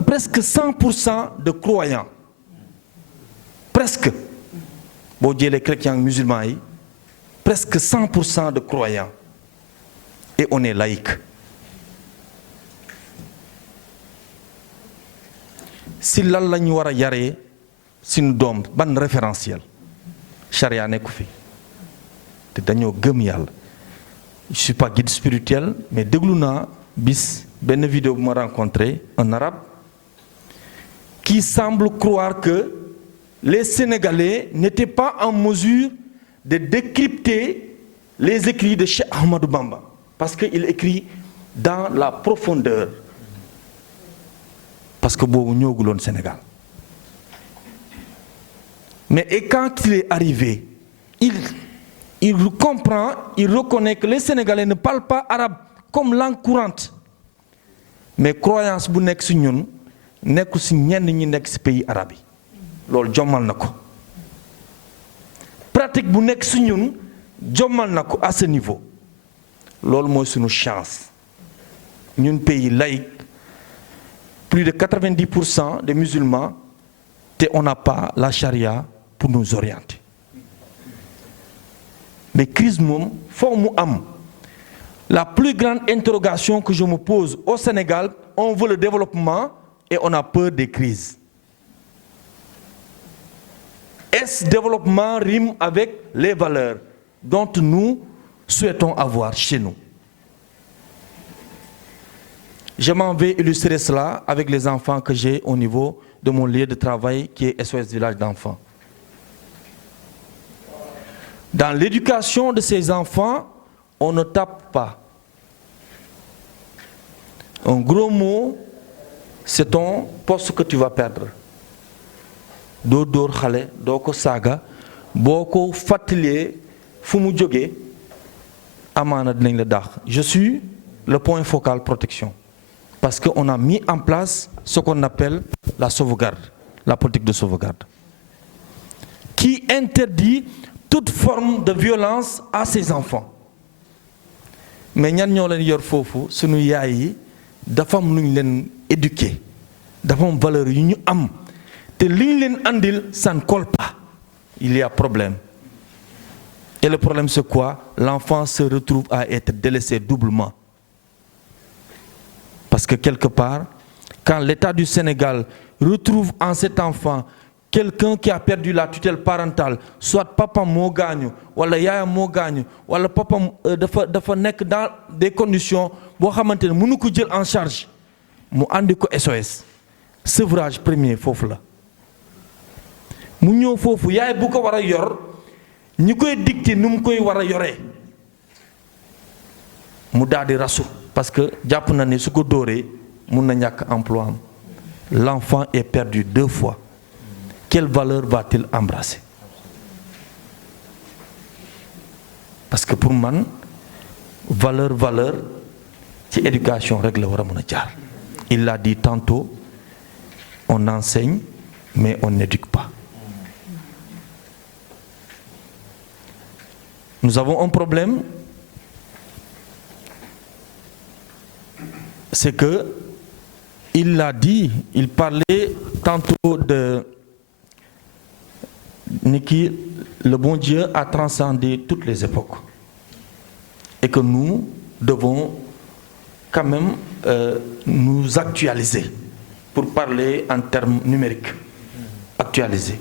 presque 100% de croyants. Presque. Bon Dieu, les chrétiens musulmans, presque 100% de croyants. Et on est laïque. Si l'Allah ñu wara yaré sin dom ban référentiel charia nekku fi té dañoo gëm yalla. Je suis pas guide spirituel mais déglu naa bis benn vidéo bu ma rencontré un arabe qui semble croire que les Sénégalais n'étaient pas en mesure de décrypter les écrits de Cheikh Ahmadou Bamba parce qu'il écrit dans la profondeur parce que boobu ñëwaguloon Sénégal. Mais et quand il est arrivé, il comprend, il reconnaît que les Sénégalais ne parlent pas arabe comme langue courante. Mais croyance bu nekk ci ñun nekku ci ñenn ñi nekk ci pays arabe yi. Loolu jommal na ko. Pratique bu nekk ci ñun jommal na ko à ce niveau. Loolu mooy suñu chance. Ñun pays laïque, plus de 90% des musulmans, et on n'a pas la charia pour nous orienter. Mais crise moom faut mu am. La plus grande interrogation que je me pose au Sénégal, on veut le développement et on a peur des crises. Est-ce développement rime avec les valeurs dont nous souhaitons avoir chez nous? Je m'en vais illustrer cela avec les enfants que j'ai au niveau de mon lieu de travail qui est SOS Village d'enfants. Dans l'éducation de ces enfants, on ne tape pas. Un gros mot, c'est ton poste que tu vas perdre. Do dor xalé do ko saga boko fatlié fumu jogé amana dinañ la dakh. Je suis le point focal protection. Parce qu'on a mis en place ce qu'on appelle la sauvegarde, la politique de sauvegarde, qui interdit toute forme de violence à ses enfants. Mais ñan ñoo leen yor foofu sunu yaay yi dafa am lu ñu leen éduquer dafa am valeur yu ñu am te li ñu leen andil ça ne colle pas. Il y a problème. Et le problème c'est quoi? L'enfant se retrouve à être délaissé doublement. Parce que quelque part, quand l'État du Sénégal retrouve en cet enfant quelqu'un qui a perdu la tutelle parentale, soit papa moo gaañu wala yaaya moo gaañu wala papa dafa nekk dans des conditions boo xamante ne mënu ko jël en charge mu andi ko SOS sevrage premier foofu la mu ñëw foofu yaay bu ko war a yor ñi koy dicté nu mu koy war a yoree mu daal di rasu parce que jàpp na ne su ko dóoree mun na ñàkk emploi am. L'enfant est perdu 2 fois. Quelle valeur va-t-il embrasser? Parce que pour man valeur ci éducation rek la war a mën a jaar. Il l'a dit tantôt, on enseigne mais on n'éduque pas. Nous avons un problème, c'est que il l'a dit, il parlait tantôt de Niki, le bon Dieu a transcendé toutes les époques. Et que nous devons quand même nous actualiser, pour parler en termes numériques. Actualiser.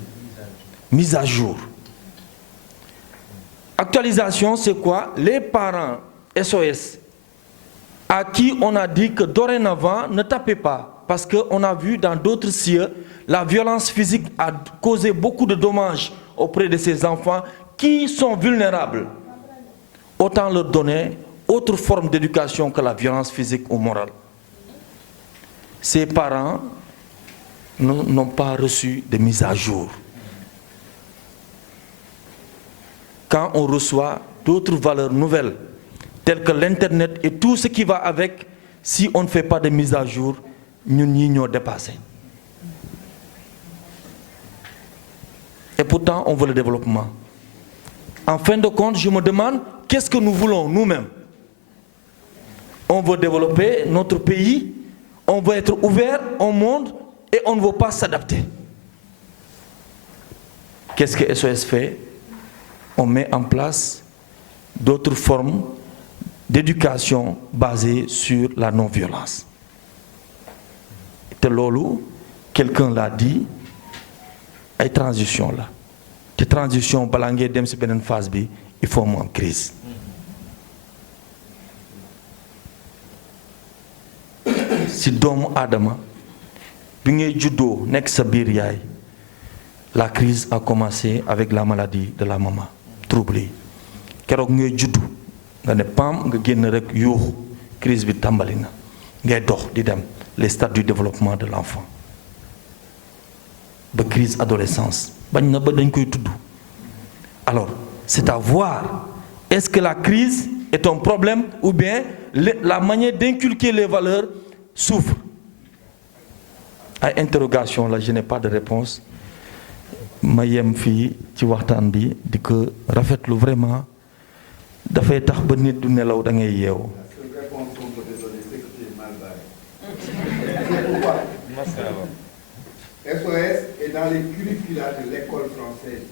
Mise à jour. Actualisation, c'est quoi? Les parents SOS à qui on a dit que dorénavant, ne tapez pas. Parce qu'on a vu dans d'autres cieux, la violence physique a causé beaucoup de dommages auprès de ces enfants qui sont vulnérables. Autant leur donner autre forme d'éducation que la violence physique ou morale. Ces parents n'ont pas reçu de mise à jour. Quand on reçoit d'autres valeurs nouvelles, telles que l'Internet et tout ce qui va avec, si on ne fait pas de mise à jour, nous n'y dépassé. Et pourtant, on veut le développement. En fin de compte, je me demande, qu'est-ce que nous voulons nous-mêmes? On veut développer notre pays, on veut être ouvert au monde et on ne veut pas s'adapter. Qu'est-ce que SOS fait? On met en place d'autres formes d'éducation basée sur la non-violence. Et lolu, quelqu'un l'a dit, ay transition là. Te transition bala ngay dem ci benen phase bi, il faut mu am crise. Si doomu Adama bi ngay juddoo nekk sa biir yaay, la crise a commencé avec la maladie de la maman, troublée. Keroog ngay juddu nga ne pam nga génn rek yuuxu, crise bi tàmbali na ngay dox di dem, les stades du développement de l'enfant. Ba crise adolescence bañ na ba dañ koy tudd. Alors c'est à voir, est-ce que la crise est un problème ou bien la manière d'inculquer les valeurs souffre? Ay interrogation là, je n'ai pas de réponse. Ma yem fii ci waxtaan bi di ko rafetlu vraiment dafay tax ba nit du nelaw da ngay yeewu. SOS est dans les curricula de l'école française.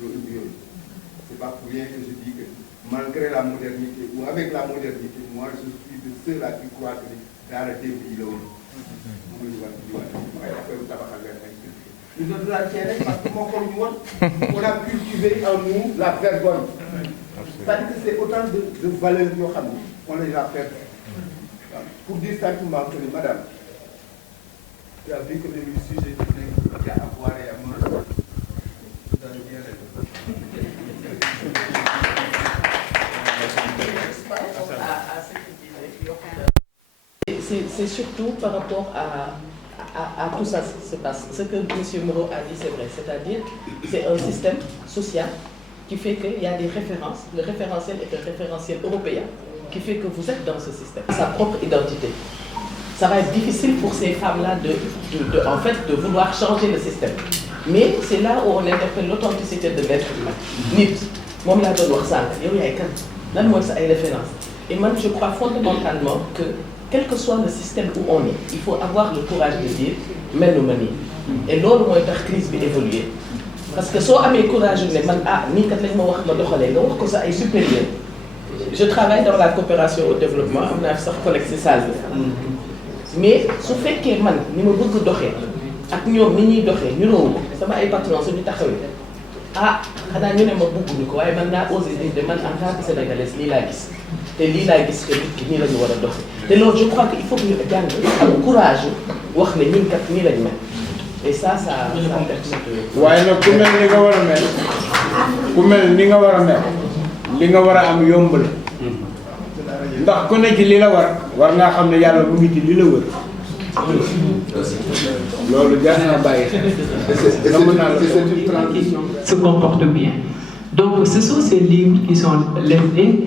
C'est pas pour rien que je dis que malgré la modernité ou avec la modernité, moi je suis de ceux-là qui croient que dans le début, on a cultivé en nous la vergogne. C'est-à-dire que c'est autant de valeurs qu'on les a perdues. Pour dire simplement que madame, tu as vu que le sujet qu'il y a à boire et à manger, vous avez bien raison. C'est surtout par rapport à tout ça qui se passe. Ce que M. Moreau a dit, c'est vrai. C'est-à-dire c'est un système social qui fait qu'il y a des références. Le référentiel est un référentiel européen qui fait que vous êtes dans ce système, sa propre identité. Ça va être difficile pour ces femmes-là en fait, de vouloir changer le système. Mais c'est là où on interpelle l'authenticité de l'être humain. Nit, moom laa doon wax sànq yow yaay kan lan mooy sa ay références. Et moi, je crois fondamentalement que quel que soit le système où on est, il faut avoir le courage de dire melu ma nii. Et loolu mooy tax crise bi évoluer. Parce que soo amee courage ne man nii kat lañ ma wax ma doxalee nga wax ko sa ay supérieur. Je travaille dans la coopération au développement am naa sax collègue si salle bi. Mais su fekkee man ni ma bëgg doxee ak ñoom ni ñuy doxee ñu róowu ko sama ay patron suñu taxawee xanaa ñu ne ma bëgguñu ko waaye man naa osé dire de man en tant que sénégalaise lii laa gis te lii laa gis que nit ki nii la ñu war a doxee te loolu je crois que il faut que ñu jàng am courage wax ne ñun kat nii lañ mel et ça waaye nag ku mel ni nga war a mel ku mel ni nga war a mel li nga war a am yomb la ndax ku ne ci li la war ngaa xam ne yàlla mu ngi ci li la wër loolu jar na bàyyi se comporte bien. Donc ce sont ces livres qui sont levés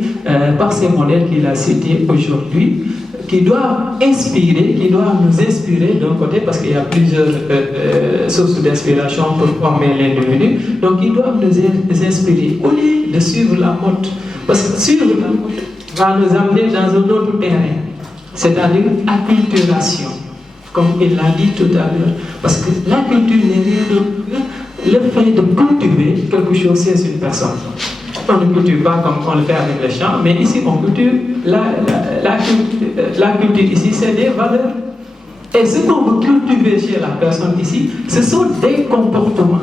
par ces modèles qu'il a cités aujourd'hui, qui doivent inspirer, qui doivent nous inspirer d'un côté, parce qu'il y a plusieurs sources d'inspiration pour former l'individu, donc ils doivent nous inspirer, au lieu de suivre la mode, parce que suivre la mode va nous amener dans un autre terrain, c'est-à-dire acculturation, comme il l'a dit tout à l'heure, parce que la culture n'est rien d'autre que le fait de cultiver quelque chose chez une personne. On ne cultive pas comme on le fait avec les champs, mais ici on cultive, la culture ici c'est des valeurs. Et ce qu'on veut cultiver chez la personne ici, ce sont des comportements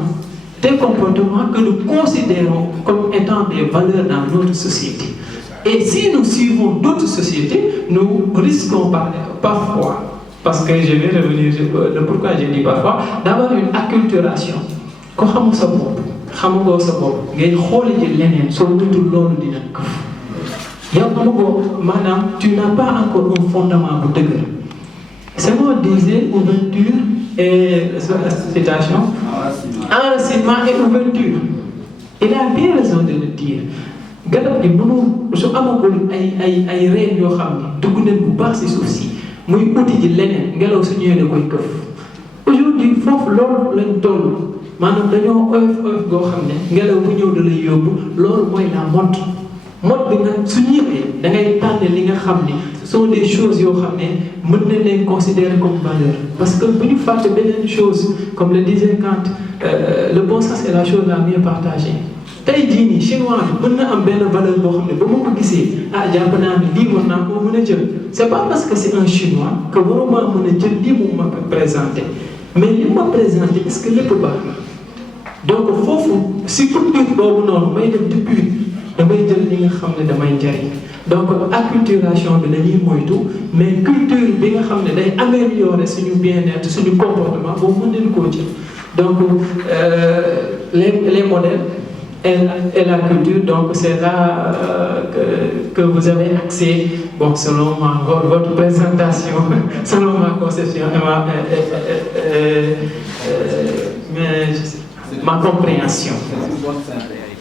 que nous considérons comme étant des valeurs dans notre société. Et si nous suivons d'autres sociétés, nous risquons parfois, parce que je vais revenir sur pourquoi je dis parfois, d'avoir une acculturation. Ko xamul sa bopp xamugoo sa bopp ngay xooli ji leneen soo wutul loolu dina këf yow xamugoo maanaam tu n'as pas encore un fondement bu dëgër. Senghor disait ouverture et citation enracinement et ouverture. Il a bien raison de le dire. Garab gi mënul su amagul ay reen yoo xam ne dugg nañ bu baax si suuf si muy uti ji leneen ngelaw su ñëwee da koy këf. Aujourd'hui foofu loolu lañ toll. maanaam dañoo oyof goo xam ne ngelaw bu ñëw da lay yóbbu loolu mooy la mode bi nag su ñëwee da ngay tànn li nga xam ne ce sont des choses yoo xam ne mën nañ leen considérer comme valeur parce que bu ñu fàtte beneen chose comme le disait Kant le bon sens c'est la chose la mieux partagée. tey jii nii chinois bi mën na am benn valeur boo xam ne ba ma ko gisee jàpp naa ne lii war naa koo mën a jël c'est pas parce que c'est un chinois que waruma mën a jël lii mu ma présenté mais li ma présenté est-ce que lépp baax na. Donc foofu si culture boobu noonu may dem depuis damay jël li nga xam ne damay njariñ donc acculturation bi dañuy moytu mais culture bi nga xam ne day améliorer suñu bien-être suñu comportement boobu mën nañu koo jël donc les modèles et la culture donc c'est là que vous avez accès bon selon votre présentation selon ma conception ma compréhension.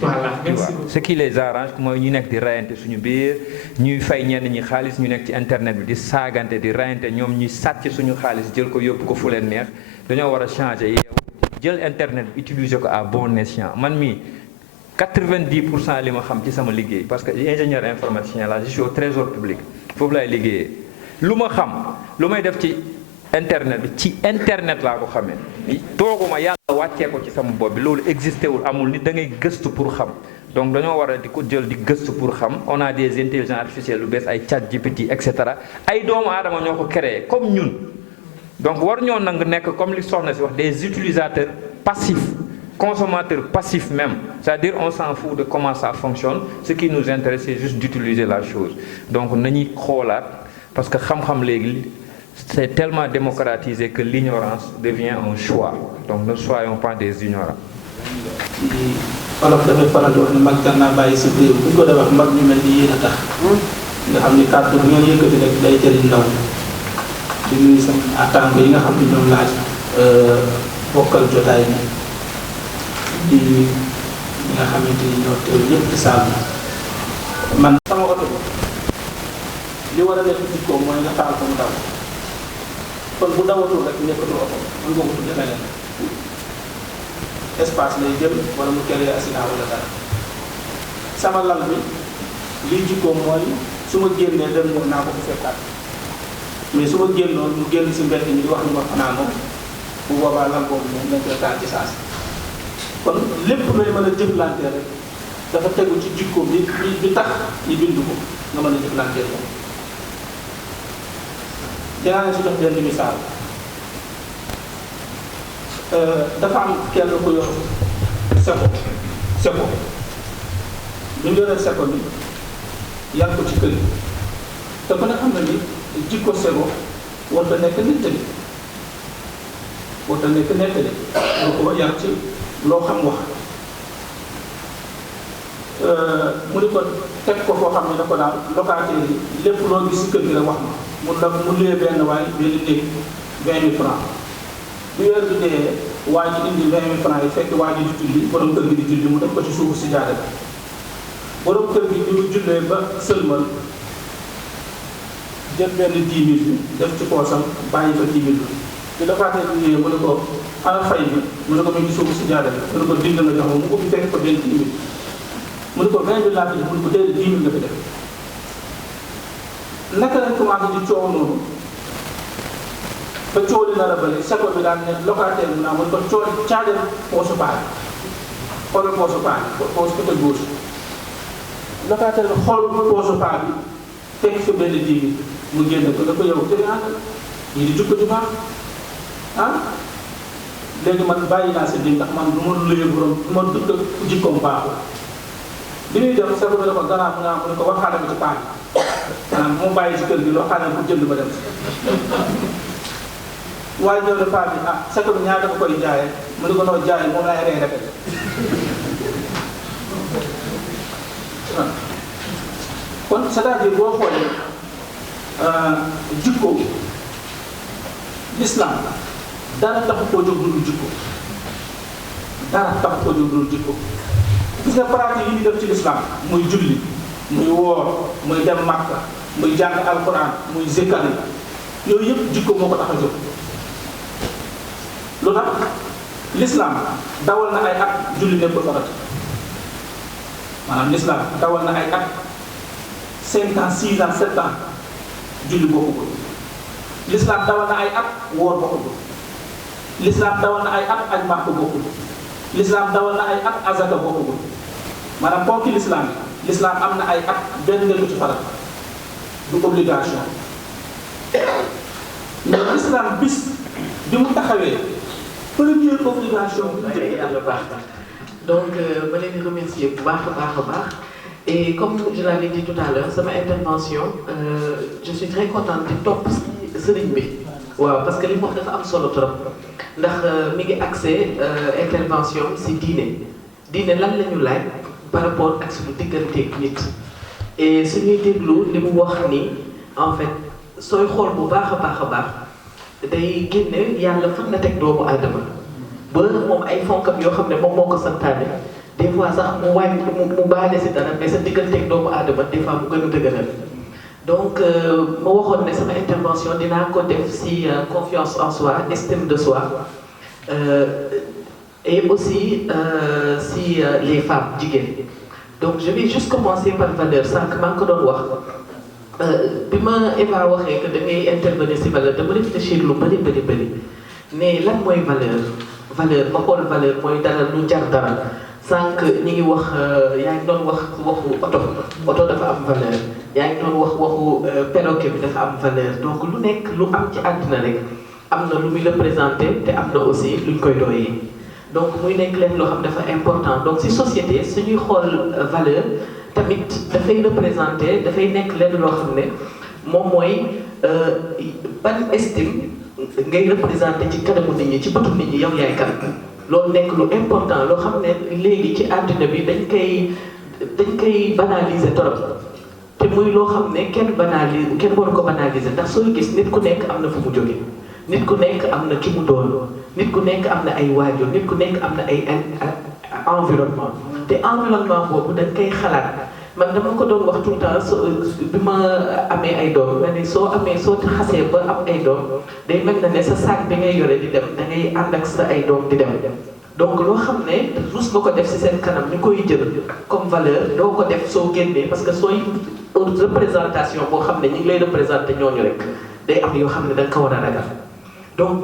Voilà, merci beaucoup. Ce qui les arrange mooy ñu nekk di rayante suñu biir ñuy fay ñenn ñi xaalis ñu nekk ci internet bi di saagante di rayante ñoom ñuy sàcc suñu xaalis jël ko yóbbu ko fu leen neex dañoo war a changer yeewu jël internet bi utiliser ko à bon escient man mii 90% li ma xam ci sama liggéey parce que ingénieur informaticien là je suis au trésor public foofu laay liggéeyee lu ma xam lu may def ci internet bi ci internet laa ko xamee tooguma yàlla wàccee ko ci sama bopp bi loolu existé wul amul nit da ngay gëstu pour xam donc dañoo war a di ko jël di gëstu pour xam on a des intelligences artificielles lu bees ay ChatGPT et cetera ay doomu aadama ñoo ko créé comme ñun donc war ñoo nang nekk comme li soxna si wax des utilisateurs passifs consommateurs passifs même c'est-à-dire on s'en fout de comment ça fonctionne ce qui nous intéresse c'est juste d'utiliser la chose donc nañuy xoolaat parce que xam-xam léegi c'est tellement démocratisé que l'ignorance devient un choix donc ne soyons pas des ignorants. Wolof dafay faral di wax ne mag daan naa bàyyi sa réew bu ñu ko dee wax mag ñu mel ni yéen a tax nga xam ni kàddu bu ngeen yëkkati rek day jëriñ ndaw di nuyu sama àttango yi nga xam ne ñoom laaj bokkal jotaay bi di ñi nga xamante ni ñoo teew ñëpp ci saal bi man sama oto war a nekk jikkoom mooy nga taal ko mu daw kon bu dawatul rek nekkatul oto mën nga ko tuddee leneen espace lay jël wala mu créer accident wala dara sama lal bi lii jikkoom mooy su ma génnee dem ñëw naa ko bu fekkaat mais su ma génnoon mu génn si mbedd mi di wax ni ma xanaa moom bu boobaa lal boobu moom nañ koy taal ci saa si kon lépp looy mën a jëflante rek dafa tegu ci jikkoom bi tax ñu bind ko nga mën a jëflante ko dinaa leen si jox benn misaal dafa am kenn ku yor seko bi ñu yoree seko bi yar ko ci kër yi te ku ne xam na ni jikko seko war ta nekk nettali loo ko yar ci loo xam wax mu ni ko teg ko foo xam ne da ko daal locataire yi lépp loo gis si kër gi rek wax ma mu luyee benn waaye benn néeg 20 000 francs bu weer bi dee waa ji indi 20 000 francs yi fekk waa ji di julli borom kër gi di julli mu def ko ci suufu si jaade bi borom kër gi ñu jullee ba sëlmal jël benn 10 000 bi def ci poosam bàyyi fa 10 000 bi di locataire bi ñëwee mu ne ko ana fay bi mu ne ko mu ngi suufu si jaade bi mu ne ko dind nga jox ma mu ubbi fekk ko benn 10 000 mu ne ko 20 000 laa fi def mu ne ko déedéet 10 000 nga fi def naka lañ commencé di coow noonu ba coow li nar a bëri seko bi daal ne locataire bi naa mu ne ko coow caajal poosu paa bi xoolal poosu paa bi poosu côté gauche locataire bi xool poosu paa bi fekk fi benn 10 000 mu génne ko da ko yow te ñii di jukko di baax léegi man bàyyi naa sa ndax man du ma luyee borom du ma dëkk jikkoom baaxul bi ñuy dem seko bi dafa gannaaw mu naa mu ne ko waxaale ko ci paa bi maanaam mu bàyyi ci kër gi loo xam ne bu jënd ba dem waaye ñëw ne paa bi seko bi ñaata ko koy jaayee mu ne ko noo jaayee moom laay rey rek kon c'est-à-dire boo xoolee jikko l'islam dara taxu koo jóg dul jikko gis nga pratique yi ñu def ci l'islam muy julli muy woor muy dem Makka muy jàng alquran muy zikkar yooyu yëpp jikko moo ko tax a jóg lu tax l'islam dawal na ay at julli nekkul farata maanaam l'islam dawal na ay at 5 ans 6 ans 7 ans julli bokkul l'islam dawal na ay at woor bokkul l'islam dawal na ay at aj Makka bokkul l'islam dawal na ay at azaka bokkul maanaam ponki l'islam am na ay at benn nga ci farat du obligation mais l'islam bis bi mu taxawee première obligation bi yàlla baax na donc ma leen di remercier bu baax a baax et comme je l'avais dit tout à l'heure sama intervention je suis très contente di topp si sëriñ bi waaw parce que li mu wax dafa am solo trop ndax mi ngi accès intervention si diine lan la ñu laaj par rapport ak suñu digganteeg nit et suñuy déglu li mu wax ni en fait sooy xool bu baax a baax day génne yàlla fan na teg doomu aadama ba moom ay fonkam yoo xam ne moom moo ko santaane des fois sax mu wàññi mu baale si dara mais sa digganteeg doomu aadama des fois mu gën a dëgëral donc ma waxoon ne sama intervention dinaa ko def si confiance en soi estime de soi et aussi si les femmes jigéen donc je vais juste commencer par valeur sànq maa ngi ko doon wax bi ma Eva waxee que da ngay intervenir si valeur dama réfléchir lu bëri mais lan mooy valeur ma xool valeur mooy dara lu jar dara sànq ñi ngi wax yaa ngi doon wax waxu oto dafa am valeur yaa ngi doon wax waxu perroquet bi dafa am valeur donc lu nekk lu am ci àddina rek am na lu muy représenté te am na aussi luñ koy doyee donc muy nekk leen loo xam dafa important donc si société suñuy xool valeur tamit dafay représenté dafay nekk leen loo xam ne moom mooy ban estime ngay représenté ci kanamu nit ñi ci bëtu nit ñi yow yaay kan loolu nekk lu important loo xam ne léegi ci àddina bi dañ koy banaliser trop te muy loo xam ne kenn waru ko banaliser ndax sooy gis nit ku nekk am na fu mu jóge nit ku nekk am na ki mu doon nit ku nekk am na ay waajur nit ku nekk am na ay environnement te environnement boobu dañ koy xalaat man dama ko doon wax tout le temps bi ma amee ay doom ma ne soo xasee ba am ay doom day mel na ne sa sac bi ngay yore di dem da ngay ànd ak sa ay doom di dem donc loo xam ne rus nga ko def ci seen kanam ñu koy jël comme valeur doo ko def soo génnee parce que sooy représentation boo xam ne ñu ngi lay représenté ñooñu rek day am yoo xam ne da nga ko war a ragal donc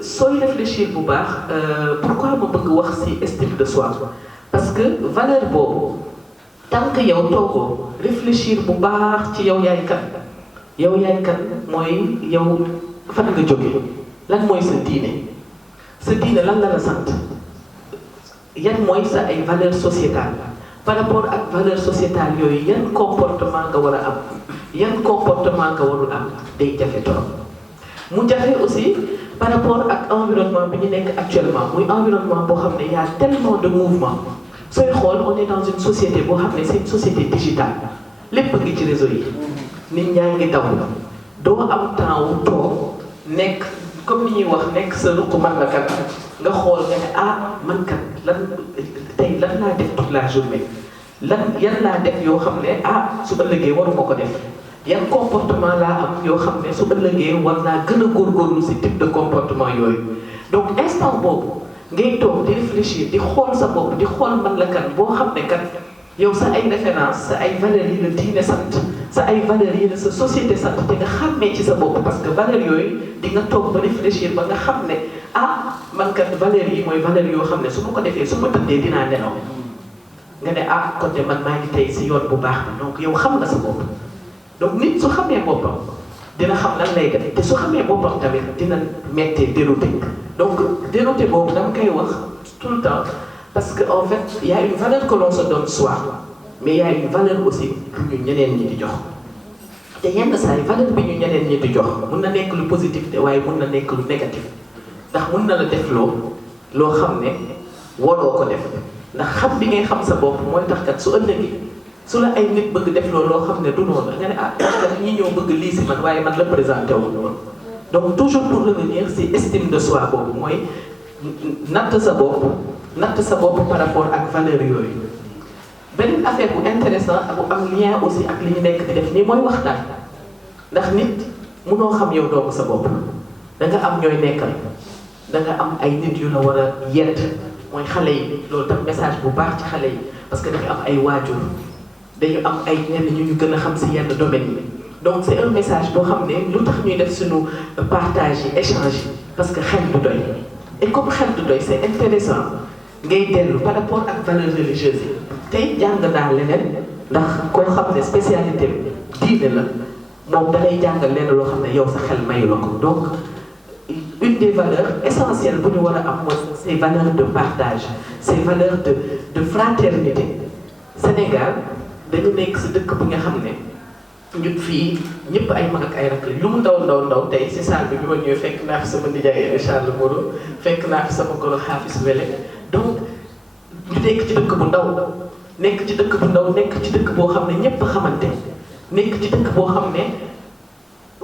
sooy réfléchir bu baax pourquoi ma bëgg wax ci estime de soi parce que valeur boobu tant que yow toogoo réfléchir bu baax ci yow yaay kan mooy yow fan nga jóge lan mooy sa diine lan la sant yan mooy sa ay valeurs sociétales par rapport ak valeurs sociétales yooyu yan comportement nga war a am yan comportement nga warul am day jafe trop mu jafe aussi par rapport ak environnement bi ñu nekk actuellement muy environnement boo xam ne y a tellement de mouvement sooy xool on est dans une société boo xam ne c'est une société digitale lépp ngi ci réseau yi nit ñaa ngi daw doo am temps wu toog nekk comme ni ñuy wax nekk sa ruq man la kat nga xool nga ne man kat lan laa def toute la journée yan laa def yoo xam ne su ëllëgee waruma ko def yan comportement laa am yoo xam ne su ëllëgee war naa gën a góorgóorlu si type de comportement yooyu donc instant boobu ngay toog di réfléchir di xool sa bopp di xool man la kan boo xam ne kat yow sa ay référence sa ay valeurs yi la diine sant sa ay valeurs yi la sa société sant te nga xàmmee ci sa bopp parce que valeurs yooyu di nga toog ba réfléchir ba nga xam ne man kat valeurs yi mooy valeurs yoo xam ne su ma ko defee su ma tëddee dinaa nelaw nga ne kon de man maa ngi tey si yoon bu baax bi donc yow xam nga sa bopp donc nit su xamee boppam dina xam lan lay def te su xamee boppam tamit dina mettee dérouté donc dérouté boobu dama koy wax tout le temps parce que en fait il y a une valeur que l'on se donne soi mais il y a une valeur aussi que ñu ñeneen ñi di jox te yenn saa yi valeur bi ñu ñeneen ñi di jox mun na nekk lu positif te waaye mun na nekk lu négatif ndax mun na la def loo xam ne waroo ko def ndax xam bi ngay xam sa bopp mooy tax kat su ëllëgee su la ay nit bëgg def loo xam ne du noonu nga ne kat ñi ñëw bëgg lii si man waaye man la présenté wu noonu donc toujours pour revenir si estime de soi boobu mooy natt sa bopp par rapport ak valeur yooyu. beneen affaire bu intéressant bu am lien aussi ak li ñu nekk di def nii mooy waxtaan ndax nit munoo xam yow doomu sa bopp da nga am ñooy nekkal da nga am ay nit yu la war a yedd mooy xale yi loolu tam message bu baax ci xale yi parce que dañu am ay waajur dañu am ay ñenn ñu gën a xam si yenn domaines yi donc c'est un message boo xam ne lu tax ñuy def suñu partage yi échange yi parce que xel du doy et comme xel du doy c'est intéressant ngay dellu par rapport ak valeurs religieuses yi tey jàng naa leneen ndax koo xam ne spécialité diine la moom da lay jàngal lenn loo xam ne yow sa xel mayu la ko donc une des valeurs essentielles bu ñu war a am mooy ces valeurs de partage ces valeurs de fraternité Sénégal dañu nekk si dëkk bi nga xam ne ñun fii ñëpp ay mag ak ay rakk lu mu ndaw tey si salle bi ma ñëwee fekk naa fi sama nijaay Charles Moreau fekk naa fi sama goro Hafiz Wele donc ñu nekk ci dëkk bu ndaw nekk ci dëkk boo xam ne ñëpp xamante nekk ci dëkk boo xam ne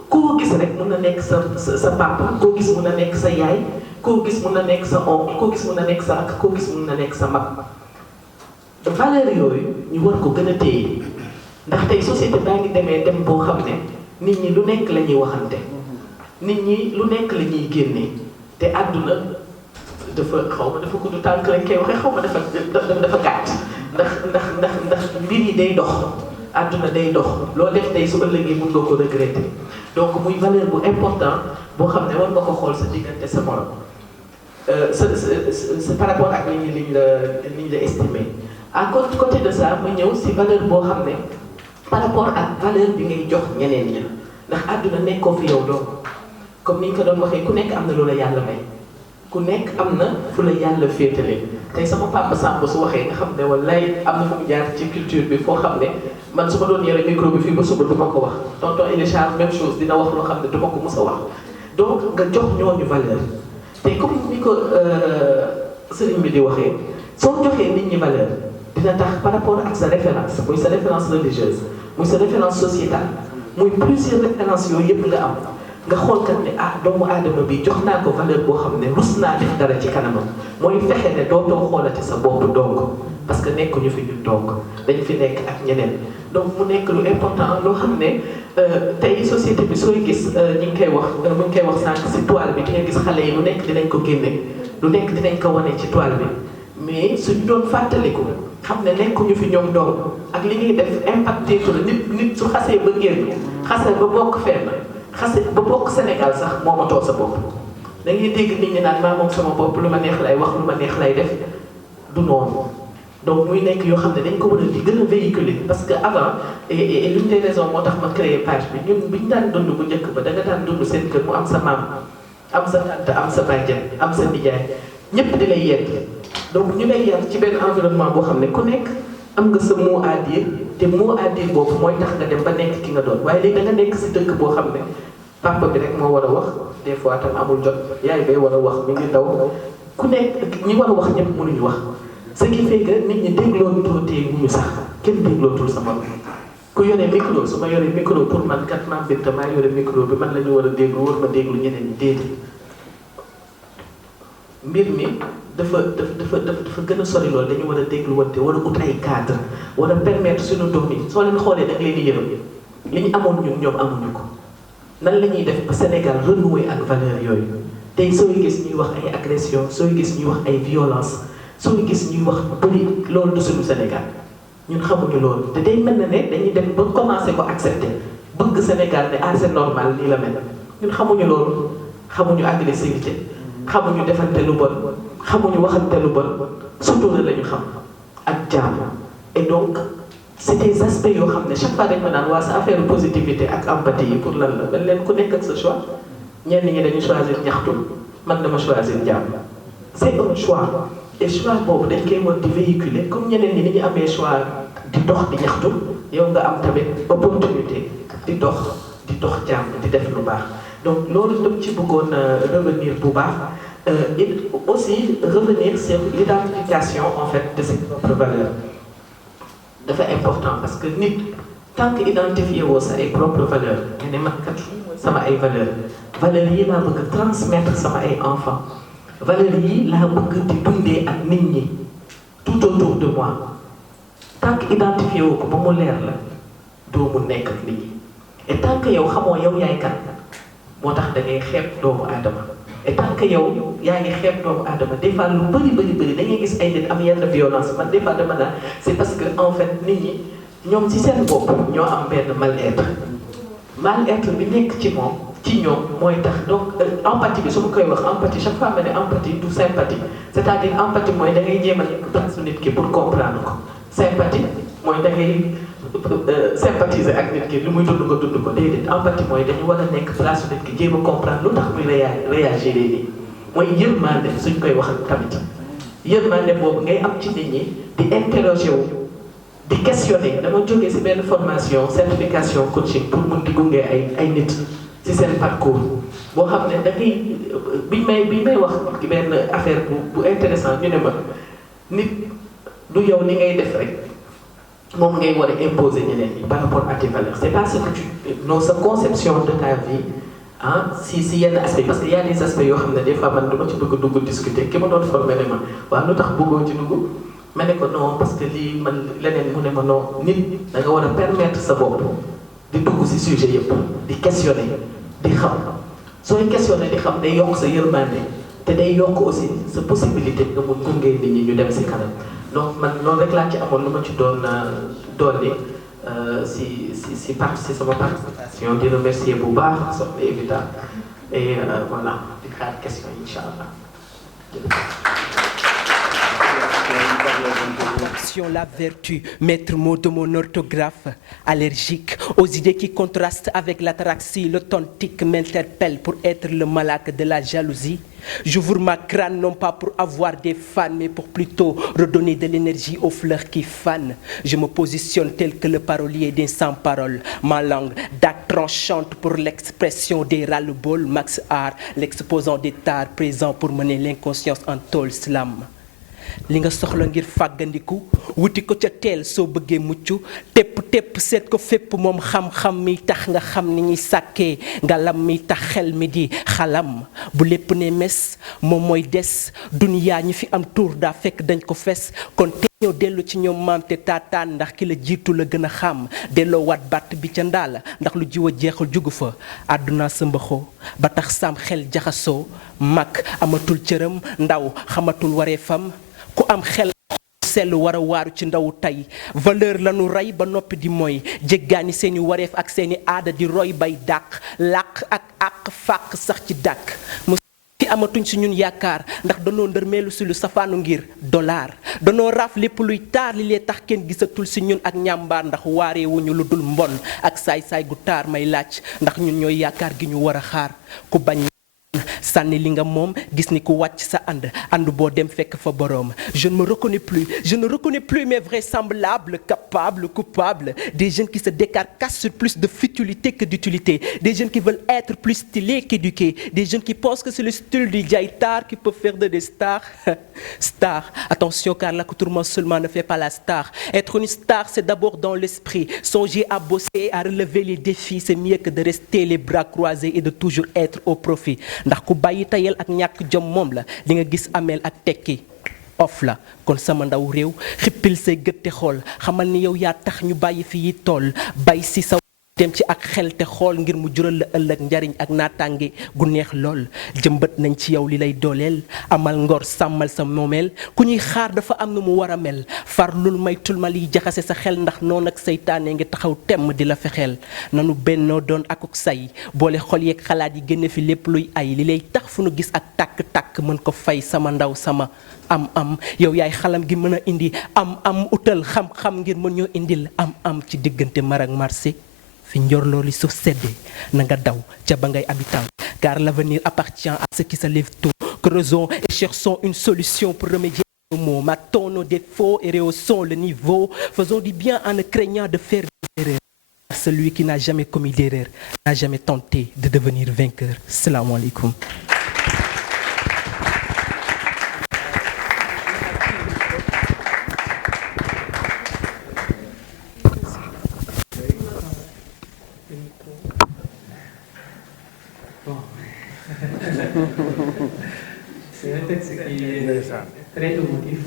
koo gis rek mun na nekk sa papa koo gis mun na nekk sa yaay koo gis mun na nekk sa oncle koo gis mun na nekk sa rakk koo gis mun na nekk sa mag valeur yooyu ñu war ko gën a téye ndax tey société baa ngi dem boo xam ne nit ñi lu nekk la ñuy waxante nit ñi lu nekk la ñuy génnee te àdduna dafa gudd tànk lañ koy waxee xaw ma dafa gàtt ndax mbir yi day dox àdduna day dox loo def tey su ëllëgee mun nga ko regretter donc muy valeur bu important boo xam ne war nga ko xool sa diggante sa morom sa par rapport ak liñ la estimé à côté de ça ma ñëw si valeur boo xam ne par rapport ak valeur bi ngay jox ñeneen ñi ndax àdduna nekkoo fi yow donc comme ni ñu ko doon waxee ku nekk am na lu la yàlla may ku nekk am na fu la yàlla féetale tey sama papa Samba su waxee nga xam ne wallaay am na fu mu jaar ci culture bi foo xam ne man su ma doon yore micro bi fii ba suba du ma ko wax tonton Elisha même chose dina wax loo xam ne du ma ko mus a wax donc nga jox ñooñu valeur te comme ni ko sëriñ bi di waxee soo joxee nit ñi valeur dina tax par rapport ak sa référence muy sa référence religieuse muy sa référence sociétale muy plusieurs références yooyu yëpp nga am nga xool kat ne doomu aadama bi jox naa ko valeur boo xam ne rus naa def dara ci kanamam mooy fexe ne dootoo xoolati sa bopp donc parce que nekkuñu fi ñun donc dañ fi nekk ak ñeneen donc mu nekk lu important loo xam ne tey société bi sooy gis ñi ngi koy wax mu ngi koy wax sànq si toile bi di nga gis xale yi lu nekk dinañ ko génne lu nekk dinañ ko wane ci toile bi mais suñu doon fàttaliku xam ne nekkuñu fi ñoom doom ak li ñuy def impacté ko la nit su xasee ba génn xasee ba bokk fenn xase ba bokk Sénégal sax moomatoo sa bopp da ngay dégg nit ñi naan maa moom sama bopp lu ma neex lay wax lu ma neex lay def du noonu donc muy nekk yoo xam ne dañ ko war a di gën a véhiculer parce que avant et l'une des raisons moo tax ma créé page bi ñun bi ñu daan dund bu njëkk ba da nga daan dund seen kër mu am sa maam am sa tante am sa bàjjen am sa nijaay ñëpp di lay yedd donc ñu lay yar ci benn environnement boo xam ne ku nekk am nga sa mot à dire te mot à dire boobu mooy tax nga dem ba nekk ki nga doon waaye léegi da nga nekk si dëkk boo xam ne papa bi rek moo war a wax des fois tam amul jot yaay bay war a wax mi ngi daw ku nekk ñi war a wax ñëpp mënuñu wax ce qui fait que nit ñi déglootul tey wuñu sax kenn déglootul sama ku yore micro su ma yore micro pour man kat maam Binta maa yore micro bi man la ñu war a déglu war ma déglu ñeneen ñi déedéet mbir mi dafa gën a sori loolu dañu war a dégluwante war a ut ay cadre war a permettre suñu doom yi soo leen xoolee da nga leen di yërëm li ñu amoon ñun ñoom amuñu ko nan la ñuy def ba Sénégal renouer ak valeur yooyu tey sooy gis ñuy wax ay agression sooy gis ñuy wax ay violence sooy gis ñuy wax bëri loolu du suñu Sénégal ñun xamuñu loolu te day mel na ne dañuy dem ba commencé ko accepter bëgg Sénégal ne ah c'est normal nii la mel ñun xamuñu loolu xamuñu agressivité xamuñu defante lu bon xamuñu waxante lu bon sutura la ñu xam ak jàmm et donc c'est des aspects yoo xam ne chaque fois dañ ma naan waa sa affaire positivité ak empathie yi pour lan la mel leen ku nekk ak sa choix ñenn ñi dañu choisir ñaxtu man dama choisir jàmm c'est un choix et choix boobu dañ koy war di véhiculer comme ñeneen ñi ni ñu amee choix di dox di ñaxtu yow nga am tamit opportunité di dox jàmm di def lu baax donc loolu dem ci bëggoon revenir bu baax et aussi revenir sur l'identification en fait de ses propres valeurs dafa important parce que nit tant que identifié woo sa ay propres valeurs nga ne man kat sama ay valeurs yi laa bëgg transmettre sama ay enfants valeurs yi laa bëgg di dundee ak nit ñi tout autour de moi tant que identifié woo ko ba mu leer la doo mu nekk ak nit ñi et tant que yow xamoo yow yaay kan moo tax da ngay xeeb doomu aadama et tant que yow yaa ngi xeeb doomu aadama des fois lu bëri dañuy gis ay nit am yenn violence man des fois dama naan c'est parce que en fait nit ñi ñoom ci seen bopp ñoo am benn mal-être bi nekk ci moom ci ñoom mooy tax donc empathie bi su ma koy wax empathie chaque fois ma ne empathie du sympathie c'est-à-dire empathie mooy da ngay jéem a nekk place nit ki pour comprendre ko sympathie mooy da ngay sympathiser ak nit ki lu muy dund nga dund ko déedéet empathie mooy dañu war a nekk place nit ki jéem a comprendre lu tax muy réagir nii mooy yërmande suñ koy wax tamit yërmande boobu ngay am ci nit ñi di interroger wu di questionner dama jógee ci benn formation certification coaching pour mun di gunge ay nit ci seen parcours boo xam ne da ngay bi may wax ci benn affaire bu intéressant ñu ne ma nit du yow ni ngay def rek moom ngay war a imposer ñeneen ñi par rapport à tes valeurs c'est pas ce que non sa conception de ta vie si yenn aspect parce que y a des aspects yoo xam ne des fois man dama ci bëgg dugg discuter ki ma doon formé ne ma waaw lu tax bëggoo ci dugg ma ne ko non parce que lii man leneen mu ne ma non nit da nga war a permettre sa bopp di dugg si sujet yëpp di questionner di xam sooy questionner di xam day yokk sa yërmande te day yokk aussi sa possibilité nga mun gunge nit ñi ñu dem si kanam donc man loolu rek laa ci amoon lu ma ci doon dolli si sama participation di remercier bu baax soxna Evita et voilà di xaar question incha allah. La vertu, maître mot de mon orthographe, allergique aux idées qui contrastent avec l'ataraxie, l'authentique m'interpelle pour être le malade de la jalousie. J'ouvre ma crâne non pas pour avoir des fans, mais pour plutôt redonner de l'énergie aux fleurs qui fanent. Je me positionne tel que le parolier d'un sans-parole. Ma langue, dague tranchante pour l'expression des ras-le-bol. Max Art, l'exposant des tares présent pour mener l'inconscience en tôle slam. li nga soxla ngir fàggandiku wuti ko ca teel soo bëggee mucc tepp seet ko fépp moom xam-xam mi tax nga xam ni ñuy sàkkee ngalam mi tax xel mi di xalam bu lépp ne mes moom mooy des duniyaa ñi fi am tuur daa fekk dañ ko fes kon ñoo dellu ci ñoom maam te taataan ndax ki la jiitu la gën a xam delloo waat batt bi ca ndaala ndax lu jiw a jeexal jugu fa àdduna sa mbaxoo ba tax sam xel jaxasoo mag amatul cëram ndaw xamatul waree fam ku am xel sellu war a waaru ci ndawu tey valeur lanu rey ba noppi di mooy jéggaani seeni wareef ak seeni aada di roy bay dàq làq ak àq fàq sax ci dàq fi amatuñ si ñun yaakaar ndax danoo ndërmeelu si lu safaanu ngir dollar danoo raaf lépp luy taar li lee tax kenn gisatul si ñun ak ñàmbaar ndax waaree wuñu lu dul mbon ak saay-saay gu taar may laaj ndax ñun ñooy yaakaar gi ñu war a xaar ku bañ sànni li nga moom gis ni ku wàcc sa ànd boo dem fekk fa boroom je ne me reconnais plus mes vrais semblables capables coupables des jeunes qui se décarcassent sur plus de futilité que d'utilité des jeunes qui veulent être plus stylés qu'éduqués des jeunes qui pensent que c'est le style du jaïtar qui peut faire de des stars stars attention car l'accoutrement seulement ne fait pas la star être une star c'est d'abord dans l'esprit songer à bosser à relever les défis c'est mieux que de rester les bras croisés et de toujours être au profit ndax ku bàyyi tayel ak ñàkk jom moom la li nga gis ameel ak tekki off la kon sama ndaw réew xippil say gët te xool xamal ni yow yaa tax ñu bàyyi fi yi tool bay si sa dem ci ak xel te xool ngir mu jural la ëllëg njariñ ak naataange gu neex lool jëmbat nañ ci yow li lay dooleel amal ngor sàmmal sa moomeel ku ñuy xaar dafa am na mu war a mel farlul maytul ma liy jaxase sa xel ndax noonu ak seytaane ngi taxaw temm di la fexeel nanu bennoo doon akuk say boole xol yeeg xalaat yi génne fi lépp luy ay li lay tax fu nu gis ak tàkk-tàkk mën ko fay sama ndaw sama am yow yaay xalam gi mën a indi am utal xam-xam ngir mën ñoo indil am ci diggante mar ak marché fi njorloo li suuf sedde na nga daw ca ba ngay habitant car l'avenir appartient à ceux qui se lèvent tôt creusons et cherchons une solution pour remédier aux maux matons nos défauts et rehaussons le niveau faisons du bien en ne craignant de faire des erreurs celui qui n'a jamais commis d'erreur n'a jamais tenté de devenir vainqueur. Salam alaikum. C'est un texte qui est très émotif.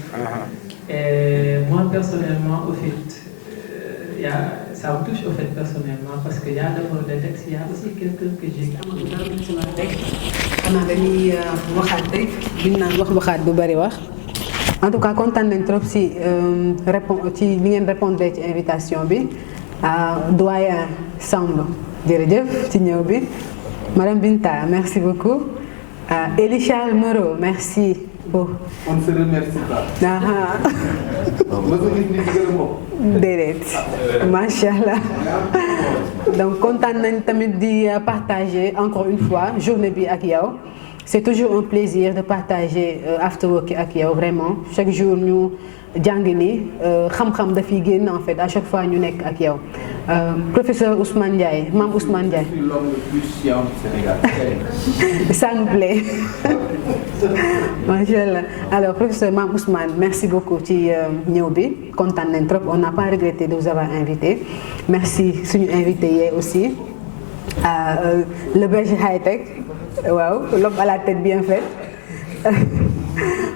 Et moi, personnellement, au fait, ça me touche au fait personnellement parce qu'il y a d'abord des textes, il y a aussi quelqu'un que j'ai. En tout cas, content nañ trop si li ngeen répondre ci invitation bi doyen Samb jërëjëf ci ñëw bi Madame Binta merci beaucoup Elisha Moreau merci beaucoup. On ne se remercie pas. déedéet macha allah donc kontaan nañ tamit di partager encore une fois journée bi ak yow. C'est toujours un plaisir de partager Afterwork ak yow vraiment chaque jour ñu jàng ni xam-xam dafiy génn en fait à chaque fois ñu nekk ak yow professeur Ousmane Ndiaye Mame Ousmane Ndiaye. Je suis l'homme le plus chiant du Sénégal. Ça nous plaît. Machallah. Alors professeur Mame Ousmane merci beaucoup ci ñëw bi kontaan nañ trop on n'a pas regretté de vous avoir invité merci suñu invité yee aussi le berger high-tech. Wow, l'homme à la tête bien faite.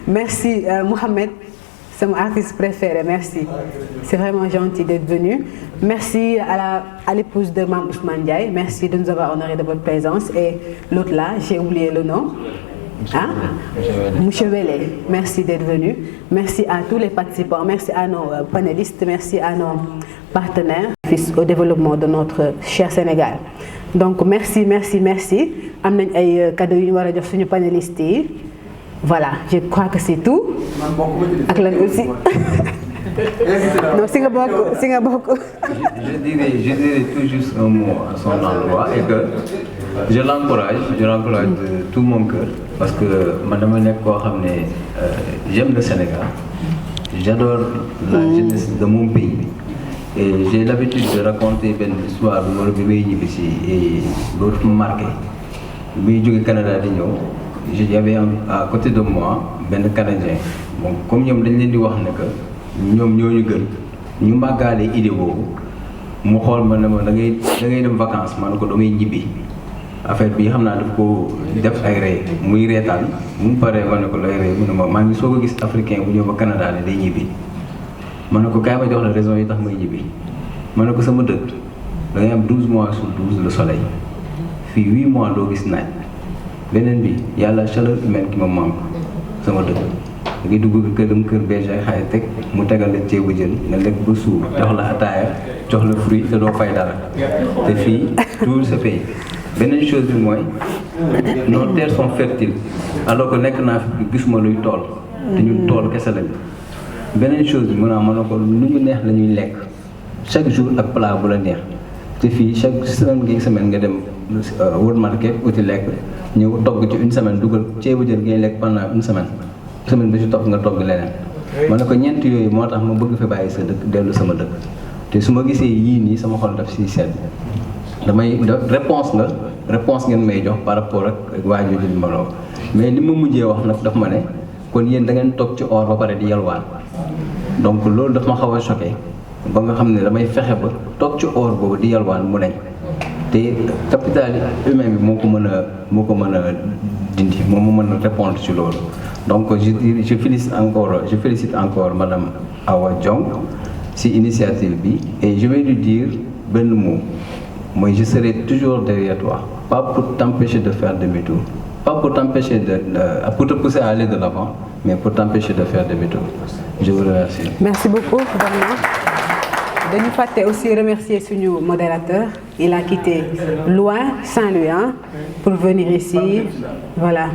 Merci Mohamed, c'est mon artiste préféré, merci. C'est vraiment gentil d'être venu. Merci à l'épouse de Mame Ousmane Ndiaye, merci de nous avoir honoré de votre présence. Et l'autre là, j'ai oublié le nom. Monsieur Wele, merci d'être venu. Merci à tous les participants, merci à nos panélistes, merci à nos partenaires au développement de notre cher Sénégal. Donc merci. Am nañ ay cadeaux yu ñu war a jox suñu panélistes yi. Voilà, je crois que c'est tout. Ak lan aussi. Non, si nga bokk. Je dirais tout juste un mot à son endroit et que je l'encourage de tout mon cœur parce que man dama nekk koo xam ne j'aime le Sénégal. J'adore la jeunesse de mon pays. Et j'ai l'habitude de raconter benn histoire bi may ñibbi si et l'autre me marqué. Bi jóge Canada di ñëw y avait à côté de moi benn Canadien bon comme ñoom dañ leen di wax ne que ñoom ñoo ñu gën ñu màggaale idée boobu mu xool ma ne ma da ngay dem vacances ma ne ko damay ñibbi affaire bi xam naa daf ko def ay rey muy reetaan mu paree ma ne ko lay rey mu ne ma maa ngi soog a gis africain bu ñëw ba Canada ne day ñibbi ma ne ko kaay ma jox la raison yi tax may ñibbi ma ne ko sama dëkk da ngay am 12 mois sur 12 le soleil fii 8 mois doo gis naaj beneen bi yàlla chaleur humaine qui me manque sama dëkk da ngay dugg kër BG xaay teg mu tegal la ceebu jën nga lekk ba suur jox la ataaya jox la fruit te doo fay dara te fii tout se paye. beneen chose bi mooy nos terres sont fertiles alors que nekk naa fi gisuma luy tool te ñun tool kese lañu. beneen chose bi mën ne ko lu ñu neex la ñuy lekk chaque jour ak plat bu la neex te fii chaque semaine nga dem World Market uti lekk ñëw togg ci une semaine dugal ceebu jën ngay lekk pendant une semaine bi ci topp nga togg leneen. ma ne ko ñeent yooyu moo tax ma bëgg fi bàyyi sa dëkk dellu sama dëkk te su ma gisee yii nii sama xol daf siy sedd damay réponse ngeen may jox par rapport ak waajur ji ma loo mais li ma mujjee wax nag daf ma ne kon yéen da ngeen toog ci or ba pare di yalwaan donc loolu daf ma xaw a choqué ba nga xam ne damay fexe ba toog ci or boobu di yalwaan mu nañ te capital humain bi moo ko mën a dindi moom mu mën a répondre ci loolu. Donc je félicite encore Madame Awa Diong si initiative bi et je vais lui dire ben mot. Moi je serai toujours derrière toi, pas pour t'empêcher de faire demi-tour, pas pour t'empêcher pour te pousser à aller de l'avant, mais pour t'empêcher de faire demi-tour. Je vous remercie. Merci beaucoup Bernard. Dañu fàtte aussi remercier suñu modérateur. Il a quitté loin Saint-Louis pour venir ici. Voilà.